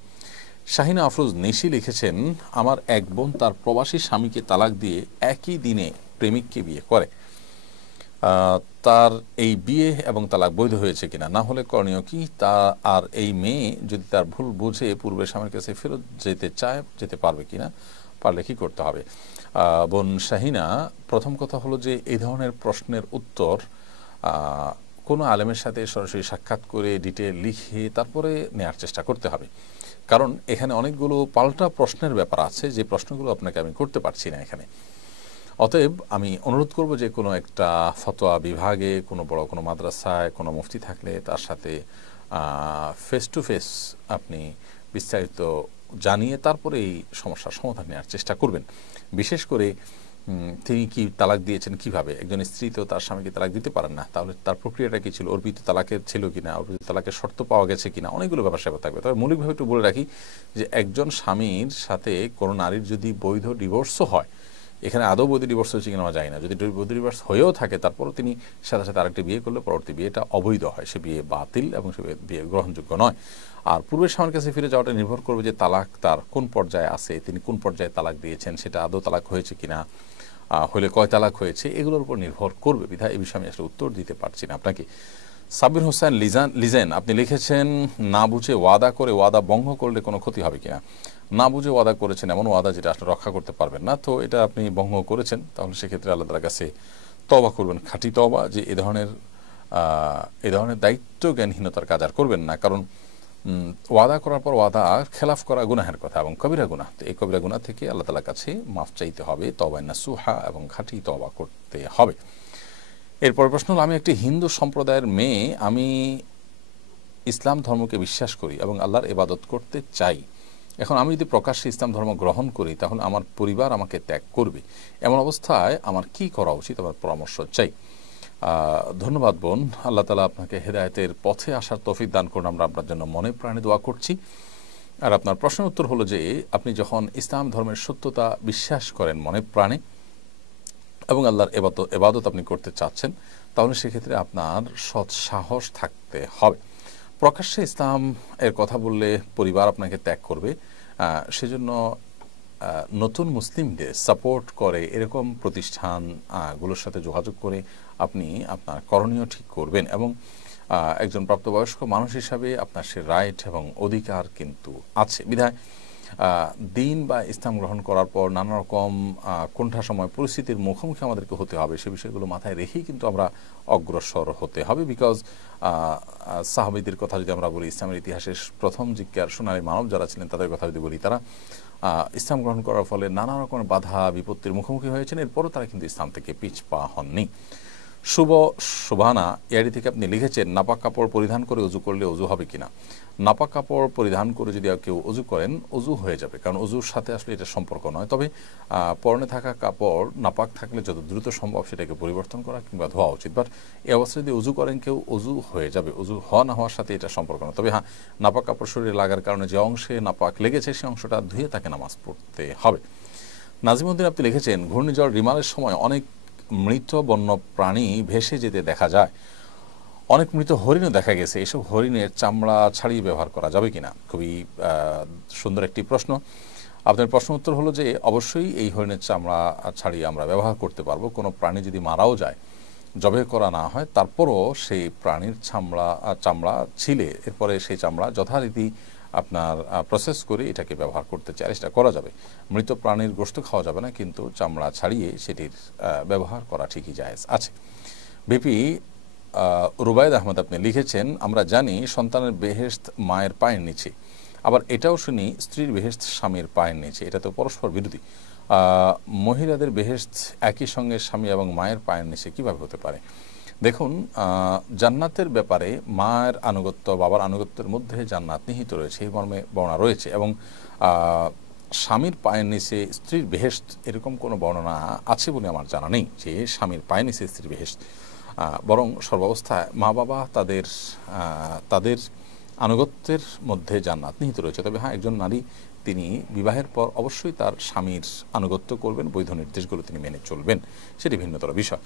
শাহিনা আফরোজ নিশি লিখেছেন, আমার এক বোন তার প্রবাসী স্বামীকে তালাক দিয়ে একই দিনে প্রেমিককে বিয়ে করে, তার এই বিয়ে এবং তালাক বৈধ হয়েছে কিনা, না হলে করণীয় কি? তা আর এই মেয়ে যদি তার ভুল বুঝে পূর্বের স্বামীর কাছে ফেরত যেতে চায়, যেতে পারবে কিনা, পারলে কি করতে হবে? বোন শাহিনা, প্রথম কথা হলো যে এই ধরনের প্রশ্নের উত্তর কোনো আলেমের সাথে সরাসরি সাক্ষাৎ করে ডিটেল লিখে তারপরে নেওয়ার চেষ্টা করতে হবে, কারণ এখানে অনেকগুলো পাল্টা প্রশ্নের ব্যাপার আছে যে প্রশ্নগুলো আপনাকে আমি করতে পারছি না এখানে। অতএব আমি অনুরোধ করব যে কোনো একটা ফতোয়া বিভাগে কোনো বড় কোনো মাদ্রাসায় কোনো মুফতি থাকলে তার সাথে ফেস টু ফেস আপনি বিস্তারিত জানিয়ে তারপরে এই সমস্যার সমাধান নেওয়ার চেষ্টা করবেন। বিশেষ করে তিনি কি তালাক দিয়েছেন কিভাবে, একজন স্ত্রী তো তার স্বামীকে তালাক দিতে পারেন না, তাহলে তার প্রক্রিয়াটা কি ছিল, অর্পিত তালাকের ছিল কিনা, অর্পিত তালাকের শর্ত পাওয়া গেছে কিনা, অনেকগুলো ব্যাপার স্যাপার থাকবে। তবে মৌলিকভাবে একটু বলে রাখি যে একজন স্বামীর সাথে কোনো নারীর যদি বৈধ ডিভোর্সও হয়, এখানে আদৌ বৈধ ডিভোর্স হয়েছে কিনা আমরা জানি না, যদি বৈধ ডিভোর্স হয়েও থাকে তারপরও তিনি সাথে সাথে আরেকটি বিয়ে করলে পরবর্তী বিয়েটা অবৈধ হয়, সে বিয়ে বাতিল এবং সে বিয়ে গ্রহণযোগ্য নয়। আর পূর্বের স্বামীর কাছে ফিরে যাওয়াটা নির্ভর করবে যে তালাক তার কোন পর্যায়ে আছে, তিনি কোন পর্যায়ে তালাক দিয়েছেন, সেটা আদৌ তালাক হয়েছে কিনা, হলে কয় তালাক হয়েছে, এগুলোর উপর নির্ভর করবে। বিধায় এই বিষয়ে আমি আসলে উত্তর দিতে পারছি না আপনাকে। সাব্বির হোসেন লিজেন আপনি লিখেছেন, না বুঝে ওয়াদা করে ওয়াদা ভঙ্গ করলে কোনো ক্ষতি হবে কিনা। না বুঝে ওয়াদা করেছেন এমন ওয়াদা যেটা আসলে রক্ষা করতে পারবেন না, তো এটা আপনি ভঙ্গ করেছেন, তাহলে সেক্ষেত্রে আল্লাহ তাআলার কাছে তওবা করবেন, খাঁটি তওবা, যে এ ধরনের দায়িত্ব জ্ঞানহীনতার কাজ আর করবেন না। কারণ ওয়াদা করার পর ওয়াদা খেলাফ করা গুনাহের কথা এবং কবিরা গুনাহ, তো এই কবিরা গুনাহ থেকে আল্লাহ তাআলার কাছে মাফ চাইতে হবে, তওবা নাসুহা এবং খাঁটি তওবা করতে হবে। এরপর প্রশ্ন হলো, আমি একটি হিন্দু সম্প্রদায়ের মেয়ে, আমি ইসলাম ধর্মকে বিশ্বাস করি এবং আল্লাহর ইবাদত করতে চাই। এখন আমি যদি প্রকাশ্যে ইসলাম ধর্ম গ্রহণ করি তাহলে আমার পরিবার আমাকে ত্যাগ করবে, এমন অবস্থায় আমার কি করা উচিত, আমার পরামর্শ চাই। ধন্যবাদ বোন, আল্লাহ তাআলা আপনাকে হেদায়েতের পথে আসার তৌফিক দান করুন, আমরা আপনার জন্য মনে প্রাণে দোয়া করছি। আর আপনার প্রশ্নের উত্তর হলো যে আপনি যখন ইসলাম ধর্মের সত্যতা বিশ্বাস করেন মনে প্রাণে এবং আল্লাহর এবাদত আপনি করতে চাচ্ছেন, তাহলে সেক্ষেত্রে আপনার সৎ সাহস থাকতে হবে। প্রকাশ্যে ইসলাম এর কথা বললে পরিবার আপনাকে ত্যাগ করবে, সেজন্য নতুন মুসলিমদের সাপোর্ট করে এরকম প্রতিষ্ঠানগুলোর সাথে যোগাযোগ করে আপনি আপনার করণীয় ঠিক করবেন এবং একজন প্রাপ্তবয়স্ক মানুষ হিসাবে আপনার সে রাইট এবং অধিকার কিন্তু আছে। বিধায় দিন বা ইসলাম গ্রহণ করার পর নানা রকম কোনটা সময় পরিস্থিতির মুখোমুখি আমাদেরকে হতে হবে, সে বিষয়গুলো মাথায় রেখেই কিন্তু আমরা অগ্রসর হতে হবে। বিকজ সাহাবীদের কথা যদি আমরা বলি, ইসলামের ইতিহাসের প্রথম জিজ্ঞার সোনালী মানব যারা ছিলেন তাদের কথা যদি বলি, তারা ইসলাম গ্রহণ করার ফলে নানা রকমের বাধা বিপত্তির মুখোমুখি হয়েছেন, এরপরও তারা কিন্তু ইসলাম থেকে পিছপা হননি। শুভানা ইয়ারি থেকে আপনি লিখেছেন, নাপাক কাপড় পরিধান করে অজু করলে অজু হবে কিনা। নাপাক কাপড় পরিধান করে যদি কেউ অজু করেন অজু হয়ে যাবে, কারণ অজুর সাথে আসলে এটা সম্পর্ক নয়। তবে পরনে থাকা কাপড় নাপাক থাকলে যত দ্রুত সম্ভব সেটাকে পরিবর্তন করা কিংবা ধোয়া উচিত। বাট এই অবস্থায় যদি অজু করেন কেউ, অজু হয়ে যাবে, অজু হওয়া না হওয়ার সাথে এটা সম্পর্ক নয়। তবে হ্যাঁ, নাপাক কাপড় শরীরে লাগার কারণে যে অংশে নাপাক লেগেছে সেই অংশটা ধুয়ে তাকে নামাজ পড়তে হবে। নাজিমউদ্দিন আপনি লিখেছেন, ঘূর্ণিঝড় রিমালের সময় অনেক মৃত বন্য প্রাণী ভেসে যেতে দেখা যায়, অনেক মৃত হরিণও দেখা গেছে, এসব হরিণের চামড়া ছাড়িয়ে ব্যবহার করা যাবে কিনা। খুবই সুন্দর একটি প্রশ্ন। আপনার প্রশ্ন উত্তর হলো যে অবশ্যই এই হরিণের চামড়া ছাড়িয়ে আমরা ব্যবহার করতে পারবো। কোনো প্রাণী যদি মারাও যায়, জবে করা না হয়, তারপরও সেই প্রাণীর চামড়া ছিলে এরপরে সেই চামড়া যথারীতি আপনার প্রসেস করে এটাকে ব্যবহার করতে চাই, সেটা করা যাবে। মৃত প্রাণীর গোশত খাওয়া যাবে না, কিন্তু চামড়া ছাড়িয়ে সেটির ব্যবহার করা ঠিকই জায়েজ আছে। বিপি রুবায়েদ আহমদ আপনি লিখেছেন, আমরা জানি সন্তানের বেহেশত মায়ের পায়ের নিচে, আবার এটাও শুনি স্ত্রীর বেহেশত স্বামীর পায়ের নিচে, এটা তো পরস্পর বিরোধী। মহিলাদের বেহেশত একই সঙ্গে স্বামী এবং মায়ের পায়ের নিচে কিভাবে হতে পারে? দেখুন, জান্নাতের ব্যাপারে মায়ের আনুগত্য বাবার আনুগত্যের মধ্যে জান্নাত নিহিত রয়েছে, এই মর্মে বর্ণনা রয়েছে। এবং স্বামীর পায়ের নিচে স্ত্রীর বেহেশত এরকম কোনো বর্ণনা আছে বলে আমার জানা নেই যে স্বামীর পায়ের নিচে স্ত্রীর বেহেশত। বরং সর্বাবস্থায় মা বাবা তাদের আনুগত্যের মধ্যে জান্নাত নিহিত রয়েছে। তবে হ্যাঁ, একজন নারী তিনি বিবাহের পর অবশ্যই তার স্বামীর আনুগত্য করবেন, বৈধ নির্দেশগুলো তিনি মেনে চলবেন, সেটি ভিন্নতর বিষয়।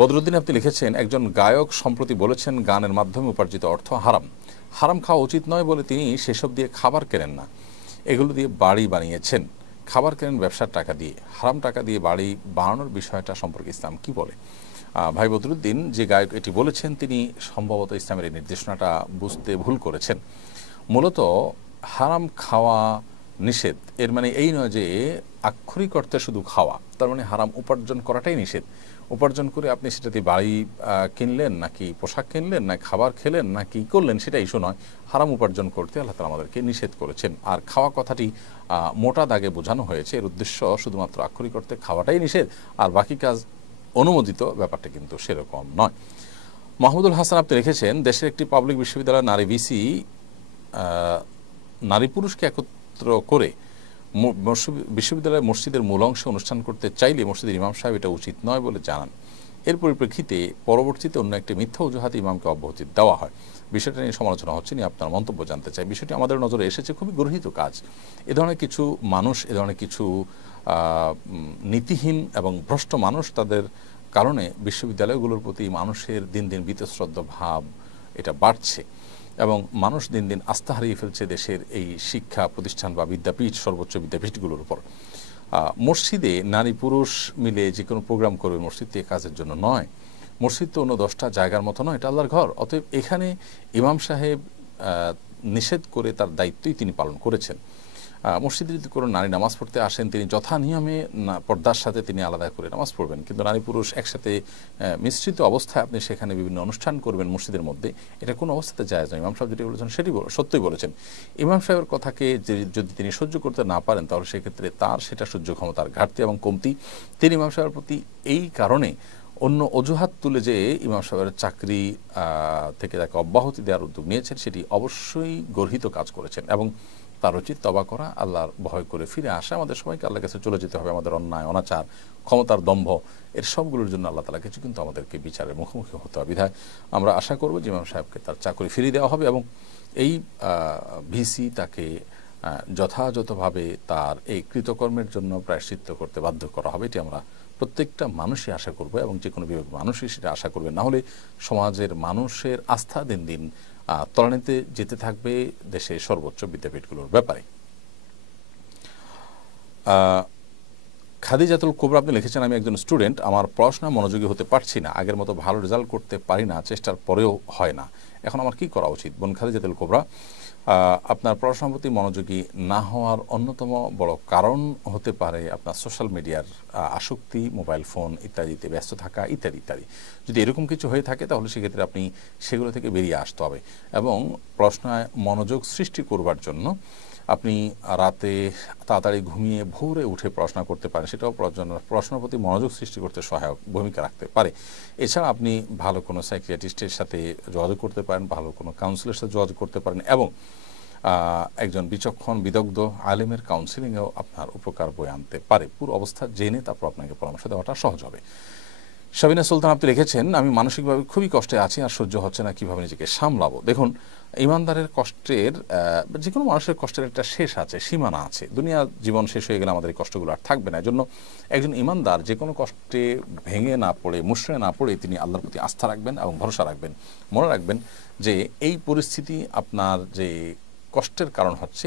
বদরুদ্দিন আপনি লিখেছেন, একজন গায়ক সম্প্রতি বলেছেন গানের মাধ্যমে উপার্জিত অর্থ হারাম খাওয়া উচিত নয় বলে তিনি সেসব দিয়ে খাবার কেনেন না, এগুলো দিয়ে বাড়ি বানিয়েছেন। খাবার কেনেন ব্যবসার টাকা দিয়ে, হারাম টাকা দিয়ে বাড়ি বানানোর বিষয়টা সম্পর্কে ইসলাম কি বলে? ভাই বদরুদ্দিন, যে গায়ক এটি বলেছেন তিনি সম্ভবত ইসলামের এই নির্দেশনাটা বুঝতে ভুল করেছেন। মূলত হারাম খাওয়া নিষেধ, এর মানে এই নয় যে আক্ষরিক অর্থে শুধু খাওয়া, তার মানে হারাম উপার্জন করাটাই নিষেধ। উপার্জন করে আপনি সেটা দিয়ে বাড়ি কিনলেন নাকি পোশাক কিনলেন না খাবার খেলেন না কি করলেন সেটা ইস্যু নয়। হারাম উপার্জন করতে আল্লাহ তাআলা আমাদেরকে নিষেধ করেছেন। আর খাওয়া কথাটি মোটা দাগে বোঝানো হয়েছে, এর উদ্দেশ্য শুধুমাত্র আক্ষরিক অর্থে খাওয়াটাই নিষেধ আর বাকি কাজ অনুমোদিত, ব্যাপারটা কিন্তু সেরকম নয়। মাহমুদুল হাসান আপনি লিখেছেন, দেশের একটি পাবলিক বিশ্ববিদ্যালয়ের নারী ভিসি নারী পুরুষকে একত্র করে বিশ্ববিদ্যালয়ের মসজিদের মূল অংশে অনুষ্ঠান করতে চাইলে মসজিদের ইমাম সাহেব এটা উচিত নয় বলে জানান। এর পরিপ্রেক্ষিতে পরবর্তীতে অন্য একটি মিথ্যা অজুহাতে ইমামকে অব্যাহতি দেওয়া হয়। বিষয়টা নিয়ে সমালোচনা হচ্ছে, নিয়ে আপনার মন্তব্য জানতে চাই। বিষয়টি আমাদের নজরে এসেছে, খুবই গর্হিত কাজ। এ ধরনের কিছু মানুষ, এ ধরনের কিছু নীতিহীন এবং ভ্রষ্ট মানুষ, তাদের কারণে বিশ্ববিদ্যালয়গুলোর প্রতি মানুষের দিন দিন বীতশ্রদ্ধ ভাব এটা বাড়ছে এবং মানুষ দিন দিন আস্থা হারিয়ে ফেলছে দেশের এই শিক্ষা প্রতিষ্ঠান বা বিদ্যাপীঠ, সর্বোচ্চ বিদ্যাপীঠগুলোর উপর। মসজিদে নারী পুরুষ মিলে যে কোনো প্রোগ্রাম করবে, মসজিদটি কাজের জন্য নয়। মসজিদ তো অন্য 10টা জায়গার মতো নয়, এটা আল্লাহর ঘর। অতএব এখানে ইমাম সাহেব নিষেধ করে তার দায়িত্বই তিনি পালন করেছেন। মসজিদে যদি কোনো নারী নামাজ পড়তে আসেন, তিনি যথা নিয়মে পর্দার সাথে তিনি আলাদা করে নামাজ পড়বেন। কিন্তু নারী পুরুষ একসাথে মিশ্রিত অবস্থায় আপনি সেখানে বিভিন্ন অনুষ্ঠান করবেন মসজিদের মধ্যে, এটা কোনো অবস্থাতে জায়েজ নয়। ইমাম সাহেব যেটি বলেছেন সেটি সত্যই বলেছেন। ইমাম সাহেবের কথাকে যদি তিনি সহ্য করতে না পারেন, তাহলে সেক্ষেত্রে তার সেটা সহ্য ক্ষমতার ঘাটতি এবং কমতি। তিনি ইমাম সাহেবের প্রতি এই কারণে অন্য অজুহাত তুলে যে ইমাম সাহেবের চাকরি থেকে তাকে অব্যাহতি দেওয়ার উদ্যোগ নিয়েছেন, সেটি অবশ্যই গর্হিত কাজ করেছেন এবং তার উচিত তওবা করা, আল্লাহর ভয় করে ফিরে আসা। আমাদের সবাইকে আল্লাহর কাছে চলে যেতে হবে। আমাদের অন্যায়, অনাচার, ক্ষমতার দম্ভ, এর সবগুলোর জন্য আল্লাহ তাআলা কিছু কিন্তু আমাদেরকে বিচারের মুখোমুখি হতে হবে। বিধায় আমরা আশা করব যে ইমাম সাহেবকে তার চাকরি ফিরিয়ে দেওয়া হবে এবং এই ভিসি তাকে যথাযথভাবে তার এই কৃতকর্মের জন্য প্রায়শ্চিত্ত করতে বাধ্য করা হবে। এটি আমরা প্রত্যেকটা মানুষই আশা করব এবং যে কোনো বিভাগ মানুষই সেটা আশা করবে। না হলে সমাজের মানুষের আস্থা দিন দিন তলানিতে যেতে থাকবে দেশের সর্বোচ্চ বিদ্যাপীঠগুলোর ব্যাপারে। খাদিজাতুল কুবরা আপনি লিখেছেন, আমি একজন স্টুডেন্ট, আমার পড়াশোনা মনোযোগী হতে পারছি না, আগের মতো ভালো রেজাল্ট করতে পারি না, চেষ্টার পরেও হয় না, এখন আমার কি করা উচিত? বোন খাদিজাতুল কুবরা, আপনার পড়াশোনার প্রতি মনোযোগী না হওয়ার অন্যতম বড় কারণ হতে পারে আপনার সোশ্যাল মিডিয়ার আসক্তি, মোবাইল ফোন ইত্যাদিতে ব্যস্ত থাকা ইত্যাদি ইত্যাদি। যদি এরকম কিছু হয়ে থাকে তাহলে সেক্ষেত্রে আপনি সেগুলো থেকে বেরিয়ে আসতে হবে এবং পড়াশোনায় মনোযোগ সৃষ্টি করবার জন্য আপনি রাতে তাড়াতাড়ি ঘুমিয়ে ভোরে উঠে পড়াশোনা করতে পারেন। সেটাও পড়াশোনার প্রতি মনোযোগ সৃষ্টি করতে সহায়ক ভূমিকা রাখতে পারে। এছাড়া আপনি ভালো কোনো সাইকিয়াট্রিস্টের সাথে যোগাযোগ করতে পারেন, ভালো কোনো কাউন্সিলের সাথে যোগাযোগ করতে পারেন এবং একজন বিচক্ষণ বিদগ্ধ আলেমের কাউন্সিলিংয়েও আপনার উপকার বয়ে আনতে পারে। পুরো অবস্থা জেনে তারপর আপনাকে পরামর্শ দেওয়াটা সহজ হবে। শাবিনা সুলতান আপনি লিখেছেন, আমি মানসিকভাবে খুবই কষ্টে আছি, আর সহ্য হচ্ছে না, কিভাবে নিজেকে সামলাবো। দেখুন, ইমানদারের কষ্টের, যে কোনো মানুষের কষ্টের একটা শেষ আছে, সীমানা আছে। দুনিয়া জীবন শেষ হয়ে গেলে আমাদের এই কষ্টগুলো আর থাকবে না। এজন্য একজন ইমানদার যে কোনো কষ্টে ভেঙে না পড়ে, মুষড়ে না পড়ে তিনি আল্লাহর প্রতি আস্থা রাখবেন এবং ভরসা রাখবেন। মনে রাখবেন যে এই পরিস্থিতি আপনার যে কষ্টের কারণ হচ্ছে,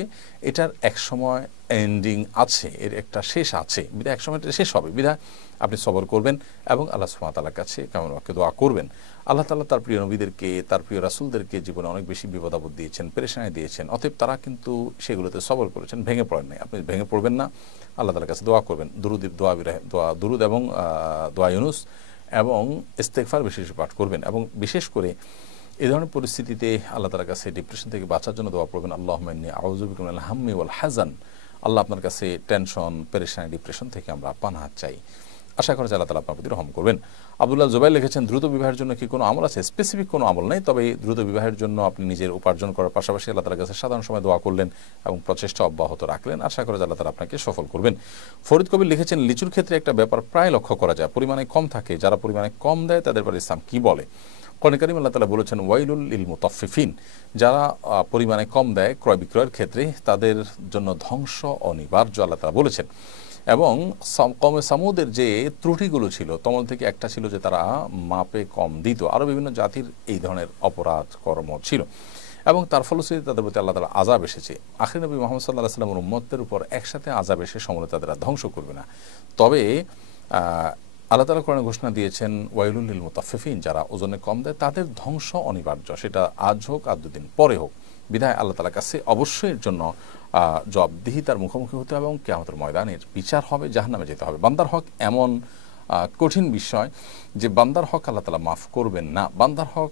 এটার এক সময় এন্ডিং আছে, এর একটা শেষ আছে, বিধায় এক সময় এটা শেষ হবে। বিধায় আপনি সবর করবেন এবং আল্লাহ সুবহানাহু ওয়া তাআলার কাছে কেমন বাক্যে দোয়া করবেন। আল্লাহ তাআলা তার প্রিয় নবীদেরকে, তার প্রিয় রাসূলদেরকে জীবনে অনেক বেশি বিপদ আপদ দিয়েছেন, পেরেশানি দিয়েছেন। অতএব তারা কিন্তু সেগুলোতে সবর করেছেন, ভেঙে পড়েন নাই। আপনি ভেঙে পড়বেন না, আল্লাহ তাআলার কাছে দোয়া করবেন। দুরুদ এবং দোয়া ইউনুস এবং ইস্তেগফার বিশেষ পাঠ করবেন এবং বিশেষ করে এই ধরনের পরিস্থিতিতে আল্লাহ তাআলার কাছে ডিপ্রেশন থেকে বাঁচার জন্য দোয়া করবেন। আল্লাহুম্মা ইন্নী আউযু বিকা মিনাল হাম্মি ওয়াল হাযান। আল্লাহ আপনার কাছে টেনশন, পেরেশানি, ডিপ্রেশন থেকে আমরা পানাহ চাই। আশা করা যায় আল্লাহ তাআলা আপনার প্রতি রহম করবেন। আব্দুল্লাহ জুবাইর লিখেছেন, দ্রুত বিবাহের জন্য কি কোনো আমল আছে? স্পেসিফিক কোনো আমল নেই, তবে দ্রুত বিবাহের জন্য আপনি নিজের উপার্জন করার পাশাপাশি আল্লাহ তাআলার কাছে সাধারণ সময় দোয়া করলেন এবং প্রচেষ্টা অব্যাহত রাখলেন। আশা করা যায় আল্লাহ তাআলা আপনাকে সফল করবেন। ফরিদ কবির লিখেছেন, লিচুর ক্ষেত্রে একটা ব্যাপার প্রায় লক্ষ্য করা যায়, পরিমাণে কম থাকে। যারা পরিমাণে কম দেয় তাদের ব্যাপারে ইসলাম কি বলে? কোরআনে কারীম আল্লাহ তাআলা বলেছেন, ওয়াইলুল লিল মুতাফফিফিন। যারা পরিমাণে কম দেয় ক্রয় বিক্রয়ের ক্ষেত্রে, তাদের জন্য ধ্বংস অনিবার্য, আল্লাহ তাআলা বলেছেন। এবং কওমে সামুদের যে ত্রুটিগুলো ছিল, তমল থেকে একটা ছিল যে তারা মাপে কম দিত। আরও বিভিন্ন জাতির এই ধরনের অপরাধ কর্ম ছিল এবং তার ফলশ্রুতিতে তাদের প্রতি আল্লাহ তাআলা আযাব এসেছে। আখির নবী মুহাম্মদ সাল্লাল্লাহু আলাইহি ওয়াসাল্লামের উম্মতের উপর একসাথে আযাব এসে সমূলে তাদের ধ্বংস করবে না। তবে আল্লাহ তাআলা কোরআনে ঘোষণা দিয়েছেন, ওয়াইলুল লিল মুতাফফিফিন, যারা ওজনে কম দেয় তাদের ধ্বংস অনিবার্য, সেটা আজ হোক আর দুদিন পরে হোক। বিধায় আল্লাহ তাআলার কাছে অবশ্যই এর জন্য জবাবদিহিতার মুখোমুখি হতে হবে এবং কিয়ামতের ময়দানের বিচার হবে, জাহান্নামে যেতে হবে। বান্দার হক এমন কঠিন বিষয় যে বান্দার হক আল্লাহ তাআলা মাফ করবেন না। বান্দার হক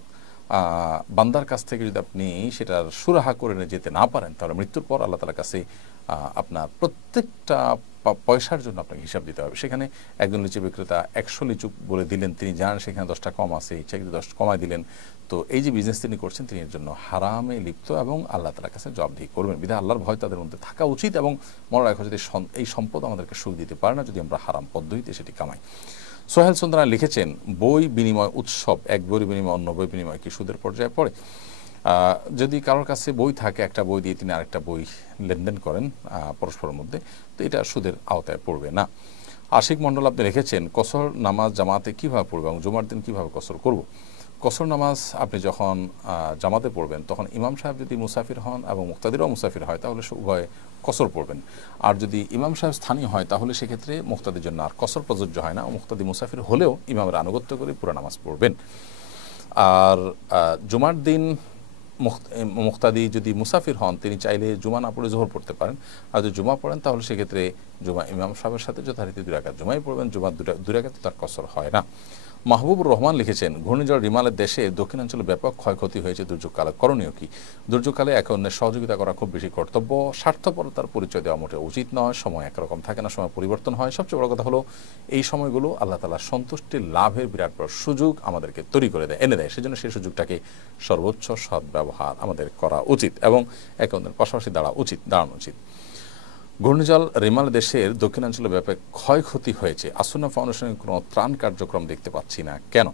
বান্দার কাছ থেকে যদি আপনি সেটার সুরাহা করে যেতে না পারেন, তাহলে মৃত্যুর পর আল্লাহ তাআলার কাছে আপনার প্রত্যেকটা পয়সার জন্য আপনাকে হিসাব দিতে হবে। সেখানে একজন লিচু বিক্রেতা 100 লিচু বলে দিলেন, তিনি জানেন সেখানে 10টা কম আছে, ইচ্ছাকৃত 10 কমায় দিলেন। তো এই যে বিজনেস তিনি করছেন, তিনি এর জন্য হারামে লিপ্ত এবং আল্লাহ তাআলার কাছে জবাবদিহি করবেন। বিধায় আল্লাহর ভয় তাদের মধ্যে থাকা উচিত। এবং মনে রাখা যদি এই সম্পদ আমাদেরকে সুখ দিতে পারে না যদি আমরা হারাম পদ্ধতিতে সেটি কামাই। সোহেল সুন্দরা লিখেছেন, বই বিনিময় উৎসব, এক বই বিনিময় অন্য বই বিনিময় কি সুদের পর্যায়ে পড়ে? যদি কারোর কাছে বই থাকে, একটা বই দিয়ে তিনি আরেকটা বই লেনদেন করেন পরস্পরের মধ্যে, তো এটা সুদের আওতায় পড়বে না। আশিক মণ্ডল আপনি লিখেছেন, কসর নামাজ জামাতে কিভাবে পড়বে এবং জুমার দিন কিভাবে কসর করব? কসর নামাজ আপনি যখন জামাতে পড়বেন তখন ইমাম সাহেব যদি মুসাফির হন এবং মুক্তাদিরও মুসাফির হয় তাহলে উভয়ে কসর পড়বেন। আর যদি ইমাম সাহেব স্থানীয় হয় তাহলে সেক্ষেত্রে মুক্তাদির জন্য আর কসর প্রযোজ্য হয় না। মুক্তাদি মুসাফির হলেও ইমামের আনুগত্য করে পুরো নামাজ পড়বেন। আর জুমার দিন মুক্তাদি যদি মুসাফির হন তিনি চাইলে জুমা না পড়ে জোহর পড়তে পারেন। আর যদি জুমা পড়েন তাহলে সেক্ষেত্রে জুমা ইমাম সাহেবের সাথে যথারীতি 2 রাকাত জুমাই পড়বেন, জুমার 2 রাকাতে তার কসর হয় না। মাহবুবুর রহমান লিখেছেন, ঘূর্ণিঝড় রিমালের দেশে দক্ষিণাঞ্চলে ব্যাপক ক্ষয়ক্ষতি হয়েছে, দুর্যোগকালে করণীয় কি? দুর্যোগকালে একে অন্যের সহযোগিতা করা খুব বেশি কর্তব্য। স্বার্থপরতার পরিচয় দেওয়া মোটেও উচিত নয়। সময় একরকম থাকে না, সময় পরিবর্তন হয়। সবচেয়ে বড় কথা হলো এই সময়গুলো আল্লাহ তাআলার সন্তুষ্টির লাভের বিরাট বড় সুযোগ আমাদেরকে তৈরি করে দেয়, এনে দেয়। সেজন্য সেই সুযোগটাকে সর্বোচ্চ সদ্ব্যবহার আমাদের করা উচিত এবং একে অন্যের পাশাপাশি দাঁড়ানো উচিত। ঘূর্ণিঝড় রিমাল দেশের দক্ষিণাঞ্চলে ব্যাপক ক্ষয়ক্ষতি হয়েছে, আসুন্নাহ ফাউন্ডেশনের কোনো ত্রাণ কার্যক্রম দেখতে পাচ্ছি না কেন?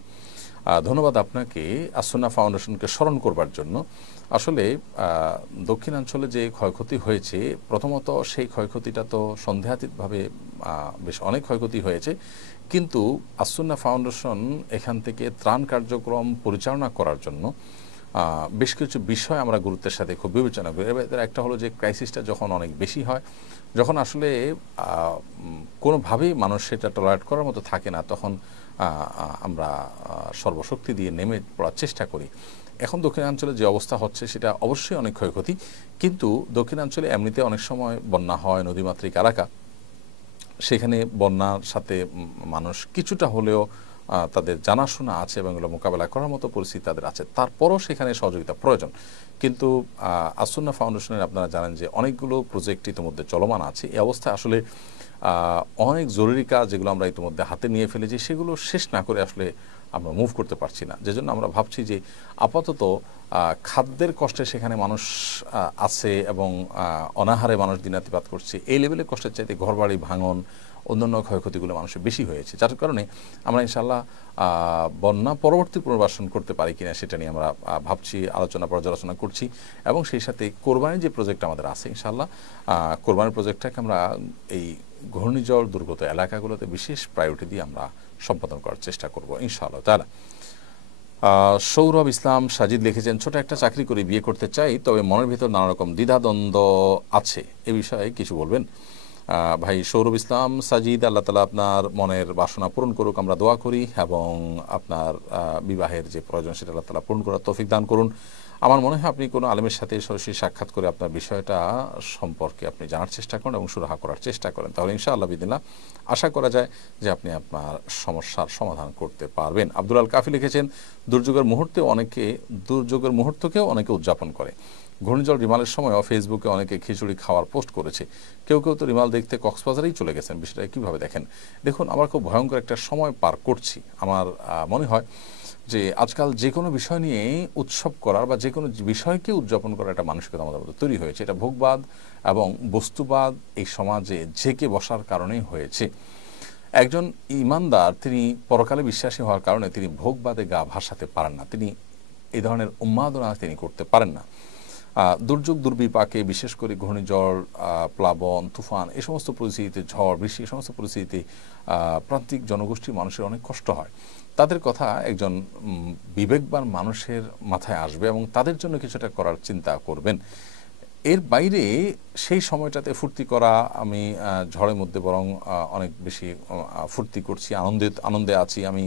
ধন্যবাদ আপনাকে আসুন্নাহ ফাউন্ডেশনকে স্মরণ করবার জন্য। আসলে দক্ষিণাঞ্চলে যে ক্ষয়ক্ষতি হয়েছে, প্রথমত সেই ক্ষয়ক্ষতিটা তো সন্দেহাতীতভাবে বেশ অনেক ক্ষয়ক্ষতি হয়েছে, কিন্তু আসুন্নাহ ফাউন্ডেশন এখান থেকে ত্রাণ কার্যক্রম পরিচালনা করার জন্য বেশ কিছু বিষয় আমরা গুরুত্বের সাথে খুব বিবেচনা করি। এর একটা হলো যে ক্রাইসিসটা যখন অনেক বেশি হয়, যখন আসলে কোনোভাবেই মানুষ সেটা টলারেট করার মতো থাকে না, তখন আমরা সর্বশক্তি দিয়ে নেমে পড়ার চেষ্টা করি। এখন দক্ষিণাঞ্চলে যে অবস্থা হচ্ছে সেটা অবশ্যই অনেক ক্ষয়ক্ষতি, কিন্তু দক্ষিণাঞ্চলে এমনিতে অনেক সময় বন্যা হয়, নদীমাতৃক এলাকা, সেখানে বন্যার সাথে মানুষ কিছুটা হলেও তাদের জানাশোনা আছে এবং এগুলো মোকাবেলা করার মতো পরিস্থিতি তাদের আছে। তারপরও সেখানে সহযোগিতা প্রয়োজন। কিন্তু আসুন্নাহ ফাউন্ডেশনের আপনারা জানেন যে অনেকগুলো প্রজেক্ট ইতিমধ্যে চলমান আছে। এই অবস্থায় আসলে অনেক জরুরি কাজ যেগুলো আমরা ইতিমধ্যে হাতে নিয়ে ফেলেছি সেগুলো শেষ না করে আসলে আমরা মুভ করতে পারছি না। যেজন্য আমরা ভাবছি যে আপাতত খাদ্যের কষ্টে সেখানে মানুষ আছে এবং অনাহারে মানুষ দিনাতিপাত করছে, এই লেভেলের কষ্টের চাইতে ঘরবাড়ি ভাঙন, অন্যান্য ক্ষয়ক্ষতিগুলো মানুষের বেশি হয়েছে, যার কারণে আমরা ইনশাআল্লাহ বন্যা পরবর্তী পুনর্বাসন করতে পারি কিনা সেটা নিয়ে আমরা ভাবছি, পর্যালোচনা করছি। এবং সেই সাথে কোরবানির যে প্রজেক্ট আমাদের আছে, ইনশাআল্লাহ কোরবানির প্রজেক্টটাকে আমরা এই ঘূর্ণিঝড় দুর্গত এলাকাগুলোতে বিশেষ প্রায়োরিটি দিয়ে আমরা সম্পাদন করার চেষ্টা করব ইনশাআল্লাহ তাআলা। সৌরভ ইসলাম সাজিদ লিখেছেন, ছোট একটা চাকরি করে বিয়ে করতে চাই, তবে মনের ভিতর নানা রকম দ্বিধাদ্বন্দ্ব আছে, এ বিষয়ে কিছু বলবেন? ভাই সৌরভ ইসলাম সাজিদ, আল্লাহ তাআলা আপনার মনের বাসনা পূরণ করুক, আমরা দোয়া করি, এবং আপনার বিবাহের যে প্রয়োজন সেটা আল্লাহ তাআলা পূরণ করার তৌফিক দান করুন। আমার মনে হয় আপনি কোনো আলেমের সাথে সরাসরি সাক্ষাৎ করে আপনার বিষয়টা সম্পর্কে আপনি জানার চেষ্টা করেন এবং সুরাহা করার চেষ্টা করেন, তাহলে ইনশাআল্লাহ বিদিল্লাহ আশা করা যায় যে আপনি আপনার সমস্যার সমাধান করতে পারবেন। আব্দুল আল কাফি লিখেছেন, দুর্যোগের মুহূর্তকেও অনেকে উদযাপন করে। ঘূর্ণিঝড় রিমালের সময়ও ফেসবুকে অনেকে খিচুড়ি খাওয়ার পোস্ট করেছে, কেউ কেউ তো রিমাল দেখতে কক্সবাজারেই চলে গেছেন। বিষয়টা কীভাবে দেখেন? দেখুন, আমরা খুব ভয়ঙ্কর একটা সময় পার করছি। আমার মনে হয় যে আজকাল যে কোনো বিষয় নিয়ে উৎসব করার বা যে কোনো বিষয়কে উদযাপন করার একটা মানসিকতা আমাদের মধ্যে তৈরি হয়েছে। এটা ভোগবাদ এবং বস্তুবাদ এই সমাজে ঝেঁকে বসার কারণেই হয়েছে। একজন ইমানদার তিনি পরকালে বিশ্বাসী হওয়ার কারণে তিনি ভোগবাদে গা ভাসাতে পারেন না, তিনি এই ধরনের উন্মাদনা তিনি করতে পারেন না। দুর্যোগ দুর্বিপাকে, বিশেষ করে ঘূর্ণিঝড়, প্লাবন, তুফান, এই সমস্ত পরিস্থিতিতে, ঝড় বৃষ্টি, এই সমস্ত পরিস্থিতিতে প্রান্তিক জনগোষ্ঠীর মানুষের অনেক কষ্ট হয়। তাদের কথা একজন বিবেকবান মানুষের মাথায় আসবে এবং তাদের জন্য কিছুটা করার চিন্তা করবেন। এর বাইরে সেই সময়টাতে ফুর্তি করা, আমি ঝড়ের মধ্যে বরং অনেক বেশি ফুর্তি করছি, আনন্দে আছি, আমি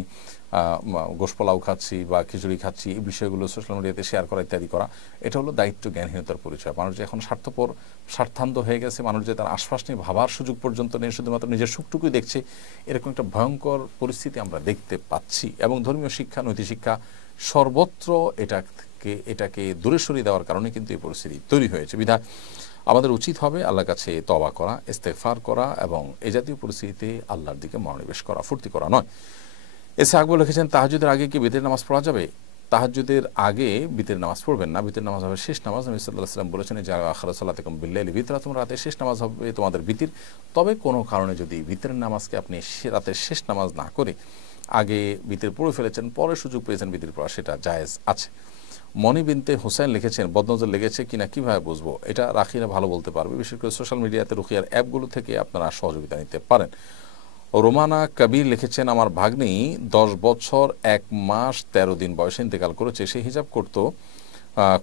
গোশ পোলাও খাচ্ছি বা খিচুড়ি খাচ্ছি, এই বিষয়গুলো সোশ্যাল মিডিয়াতে শেয়ার করা ইত্যাদি করা, এটা হলো দায়িত্ব জ্ঞানহীনতার পরিচয়। মানুষ যে এখন স্বার্থান্ত হয়ে গেছে, মানুষ যে তার আশপাশ নিয়ে ভাবার সুযোগ পর্যন্ত নেই, শুধুমাত্র নিজের সুখটুকুই দেখছে, এরকম একটা ভয়ঙ্কর পরিস্থিতি আমরা দেখতে পাচ্ছি। এবং ধর্মীয় শিক্ষা, নৈতিক শিক্ষা সর্বত্র এটাকে দূরে সরিয়ে দেওয়ার কারণে কিন্তু এই পরিস্থিতি তৈরি হয়েছে। বিধায় আমাদের উচিত হবে আল্লাহর কাছে তওবা করা, ইস্তেগফার করা এবং এ জাতীয় পরিস্থিতিতে আল্লাহর দিকে মনোনিবেশ করা, ফুর্তি করা নয়। এসে আকবর লিখেছেন, তাহাজ্জুদের আগে কি বিতরের নামাজ পড়া যাবে? তাহাজ্জুদের আগে বিতরের নামাজ পড়বেন না, বিতরের নামাজ হবে শেষ নামাজ। নবী সাল্লাল্লাহু আলাইহি ওয়াসাল্লাম বলেছেন যে আখিরু সালাতিকুম বিল্লাইলি বিতরা, তোমরা রাতের শেষ নামাজ হবে তোমাদের বিতির। তবে কোনো কারণে যদি বিতরের নামাজকে আপনি রাতের শেষ নামাজ না করে আগে বিতির পড়ে ফেলেছেন, পরে সুযোগ পেয়েছেন বিতির পড়া, সেটা জায়েজ আছে। মনি বিনতে হোসেন লিখেছেন, বদনজর লেগেছে কিনা কিভাবে বুঝবো? এটা রাখিরা ভালো বলতে পারবে, বিশেষ করে সোশ্যাল মিডিয়াতে রুকিয়ার অ্যাপগুলো থেকে আপনারা সহযোগিতা নিতে পারেন। রোমানা কবির লিখেছেন, আমার ভাগ্নি 10 বছর 1 মাস 13 দিন বয়সে ইন্তেকাল করেছে। সে হিজাব করতো,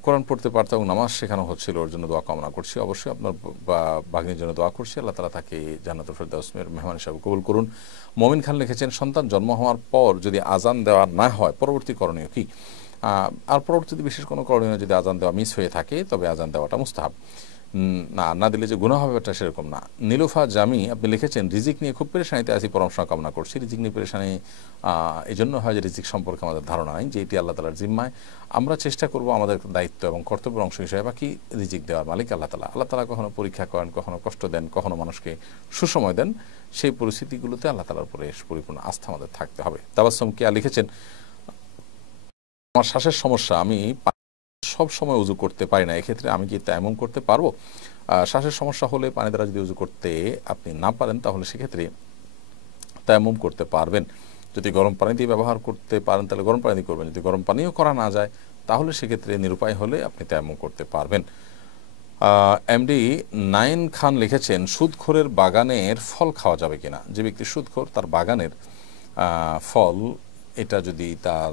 কোরআন পড়তে পারতো এবং নামাজ শেখানো হচ্ছিল। ওর জন্য দোয়া কামনা করছি। অবশ্যই আপনার ভাগ্নির জন্য দোয়া করছি, আল্লাহ তাআলা তাকে জান্নাতুল ফেরদাউসের মেহমান হিসেবে কবুল করুন। মমিন খান লিখেছেন, সন্তান জন্ম হওয়ার পর যদি আজান দেওয়া না হয় পরবর্তী করণীয় কি? আর পরবর্তীতে বিশেষ কোনো করণীয় যদি আজান দেওয়া মিস হয়ে থাকে তবে আজান দেওয়াটা মুস্তাহাব, না দিলে যে গুনাহ হবে এটা সেরকম না। নীলুফা জামি আপনি লিখেছেন, রিজিক নিয়ে খুব পেরেশানিতে আছি, পরামর্শ কামনা করছি। রিজিক নিয়ে পেরেশানি এই জন্য হয় যে রিজিক সম্পর্কে আমাদের ধারণা নাই, যে এটি আল্লাহ তাআলার জিম্মায়। আমরা চেষ্টা করব আমাদের দায়িত্ব এবং কর্তব্যের অংশ হিসেবে, বাকি রিজিক দেওয়ার মালিক আল্লাহ তাআলা। আল্লাহ তাআলা কখনো পরীক্ষা করেন, কখনো কষ্ট দেন, কখনো মানুষকে সুসময় দেন। সেই পরিস্থিতিগুলোতে আল্লাহ তাআলার উপরে পরিপূর্ণ আস্থা আমাদের থাকতে হবে। তাবাসসুম কিয়া লিখেছেন, আমার শ্বাসের সমস্যা, আমি সব সময় উজু করতে পারি না, এক্ষেত্রে আমি কি তায়াম্মুম করতে পারবো? শ্বাসের সমস্যা হলে পানি দ্বারা যদি উজু করতে আপনি না পারেন তাহলে সেক্ষেত্রে তায়াম্মুম করতে পারবেন। যদি গরম পানি দিয়ে ব্যবহার করতে পারেন তাহলে গরম পানি দিয়ে করবেন, যদি গরম পানিও করা না যায় তাহলে সেক্ষেত্রে নিরুপায় হলে আপনি তায়াম্মুম করতে পারবেন। এমডি 9 খান লিখেছেন, সুদখোরের বাগানের ফল খাওয়া যাবে কিনা? যে ব্যক্তি সুদখোর, তার বাগানের ফল এটা যদি তার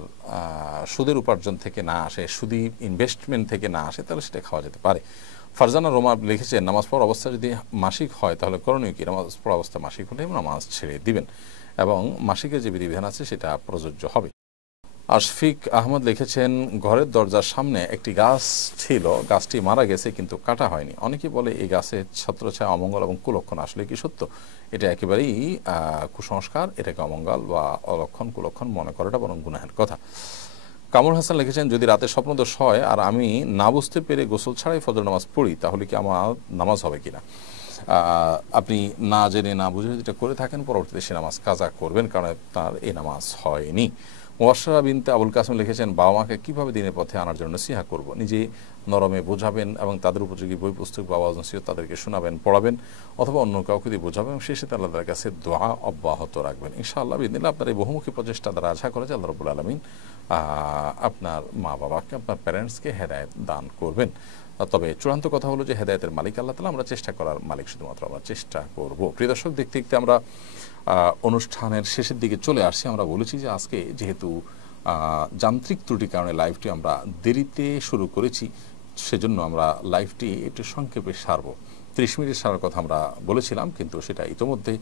সুদের উপার্জন থেকে না আসে, সুদি ইনভেস্টমেন্ট থেকে না আসে, তাহলে সেটা খাওয়া যেতে পারে। ফারজানা রোমা লিখেছেন, নামাজ পড়ার অবস্থা যদি মাসিক হয় তাহলে করণীয় কি? নামাজ পড়ার অবস্থা মাসিক হলে নামাজ ছেড়ে দিবেন এবং মাসিকের যে বিধিবিধান আছে সেটা প্রযোজ্য হবে। আশফিক আহমদ লিখেছেন, ঘরের দরজার সামনে একটি গাছ ছিল, গাছটি মারা গেছে কিন্তু কাটা হয়নি। অনেকে বলে এই গাছের ছত্রছায়া অমঙ্গল এবং কুলক্ষণ, আসলে কি সত্য? এটা একেবারেই কুসংস্কার, এটাকে অমঙ্গল বা অলক্ষণ কুলক্ষণ মনে করাটা বরং গুনাহের কথা। কামরুল হাসান লিখেছেন, যদি রাতে স্বপ্নদোষ হয় আর আমি না বুঝতে পেরে গোসল ছাড়াই ফজর নামাজ পড়ি তাহলে কি আমার নামাজ হবে কিনা? আপনি না জেনে না বুঝে যেটা করে থাকেন পরবর্তীতে সে নামাজ কাজা করবেন, কারণ তার এই নামাজ হয়নি। মুবাশশারা বিনতে আবুল কাসেম লিখেছেন, বাবা মাকে কীভাবে দিনের পথে আনার জন্য নসিহা করব? নিজে নরমে বোঝাবেন এবং তাদের উপযোগী বই পুস্তক বা ওয়াজ নসিহত তাদেরকে শোনাবেন, পড়াবেন, অথবা অন্য কাউকে দিয়ে বোঝাবেন এবং শেষে আল্লাহর কাছে দোয়া অব্যাহত রাখবেন। ইনশাআল্লাহ বিদিনিল্লাহ আপনার এই বহুমুখী প্রচেষ্টা দ্বারা আশা করে যে আল্লাহ রাব্বুল আলামিন আপনার মা বাবাকে, আপনার প্যারেন্টসকে হেদায়েত দান করবেন। তবে চূড়ান্ত কথা হলো যে হেদায়েতের মালিক আল্লাহ তাআলা, আমরা চেষ্টা করার মালিক শুধুমাত্র আমরা চেষ্টা করব। প্রিয় দর্শক, দেখতে দেখতে আমরা অনুষ্ঠানের শেষের দিকে চলে আসছি। আমরা বলেছি যে আজকে যেহেতু যান্ত্রিক ত্রুটির কারণে লাইভটি আমরা দেরিতে শুরু করেছি, সেজন্য আমরা লাইভটি একটু সংক্ষেপে সারব। 30 মিনিট সারার কথা আমরা বলেছিলাম, কিন্তু সেটা ইতোমধ্যে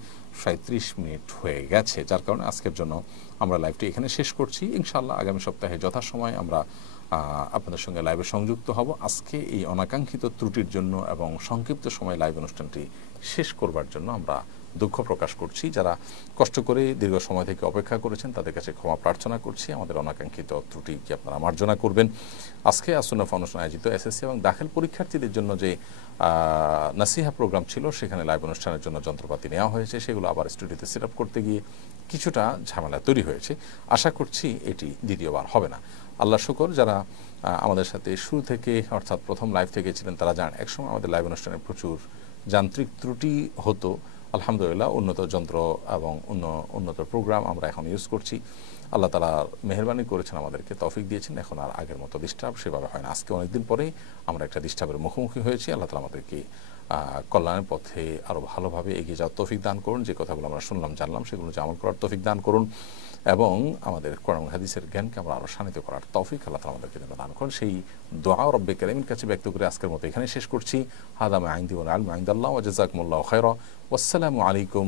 37 মিনিট হয়ে গেছে, যার কারণে আজকের জন্য আমরা লাইভটি এখানে শেষ করছি। ইনশাআল্লাহ আগামী সপ্তাহে যথাসময় আমরা আপনাদের সঙ্গে লাইভে সংযুক্ত হব। আজকে এই অনাকাঙ্ক্ষিত ত্রুটির জন্য এবং সংক্ষিপ্ত সময় লাইভ অনুষ্ঠানটি শেষ করবার জন্য আমরা দুঃখ প্রকাশ করছি। যারা কষ্ট করে দীর্ঘ সময় থেকে অপেক্ষা করেছেন তাদের কাছে ক্ষমা প্রার্থনা করছি। আমাদের অনাকাঙ্ক্ষিত ত্রুটিকে আপনারা মার্জনা করবেন। আজকে আসুন্নাহ ফাউন্ডেশন আয়োজিত এসএসসি এবং দাখিল পরীক্ষার্থীদের জন্য যে নাসিহা প্রোগ্রাম ছিল, সেখানে লাইভ অনুষ্ঠানের জন্য যন্ত্রপাতি নেওয়া হয়েছে, সেগুলো আবার স্টুডিওতে সেট আপ করতে গিয়ে কিছুটা ঝামেলা তৈরি হয়েছে। আশা করছি এটি দ্বিতীয়বার হবে না। আল্লাহ শুকর, যারা আমাদের সাথে শুরু থেকে অর্থাৎ প্রথম লাইভ থেকে ছিলেন তারা জানেন একসময় আমাদের লাইভ অনুষ্ঠানে প্রচুর যান্ত্রিক ত্রুটি হতো। আলহামদুলিল্লাহ উন্নত যন্ত্র এবং উন্নত প্রোগ্রাম আমরা এখন ইউজ করছি। আল্লাহ তাআলা মেহেরবানি করেছেন, আমাদেরকে তৌফিক দিয়েছেন, এখন আর আগের মতো ডিস্টার্ব সেভাবে হয় না। আজকে অনেকদিন পরেই আমরা একটা ডিস্টার্বের মুখোমুখি হয়েছি। আল্লাহ তাআলা আমাদেরকে কল্যাণের পথে আরও ভালোভাবে এগিয়ে যাওয়ার তৌফিক দান করুন। যে কথাগুলো আমরা শুনলাম জানলাম সেগুলো যে আমল করার তৌফিক দান করুন এবং আমাদের কোরআন হাদিসের জ্ঞানকে আমরা আরও শানিত করার তৌফিক আল্লাহ তাআলা আমাদেরকে দান করুন। সেই দোয়া রব্বে কারীমের কাছে ব্যক্ত করে আজকের মতো এখানে শেষ করছি। হাদা মা ইনদি ওয়া আলমু ইনদাল্লাহ ওয়া জাযাকুমুল্লাহু খায়রা। ওয়াসসালামু আলাইকুম।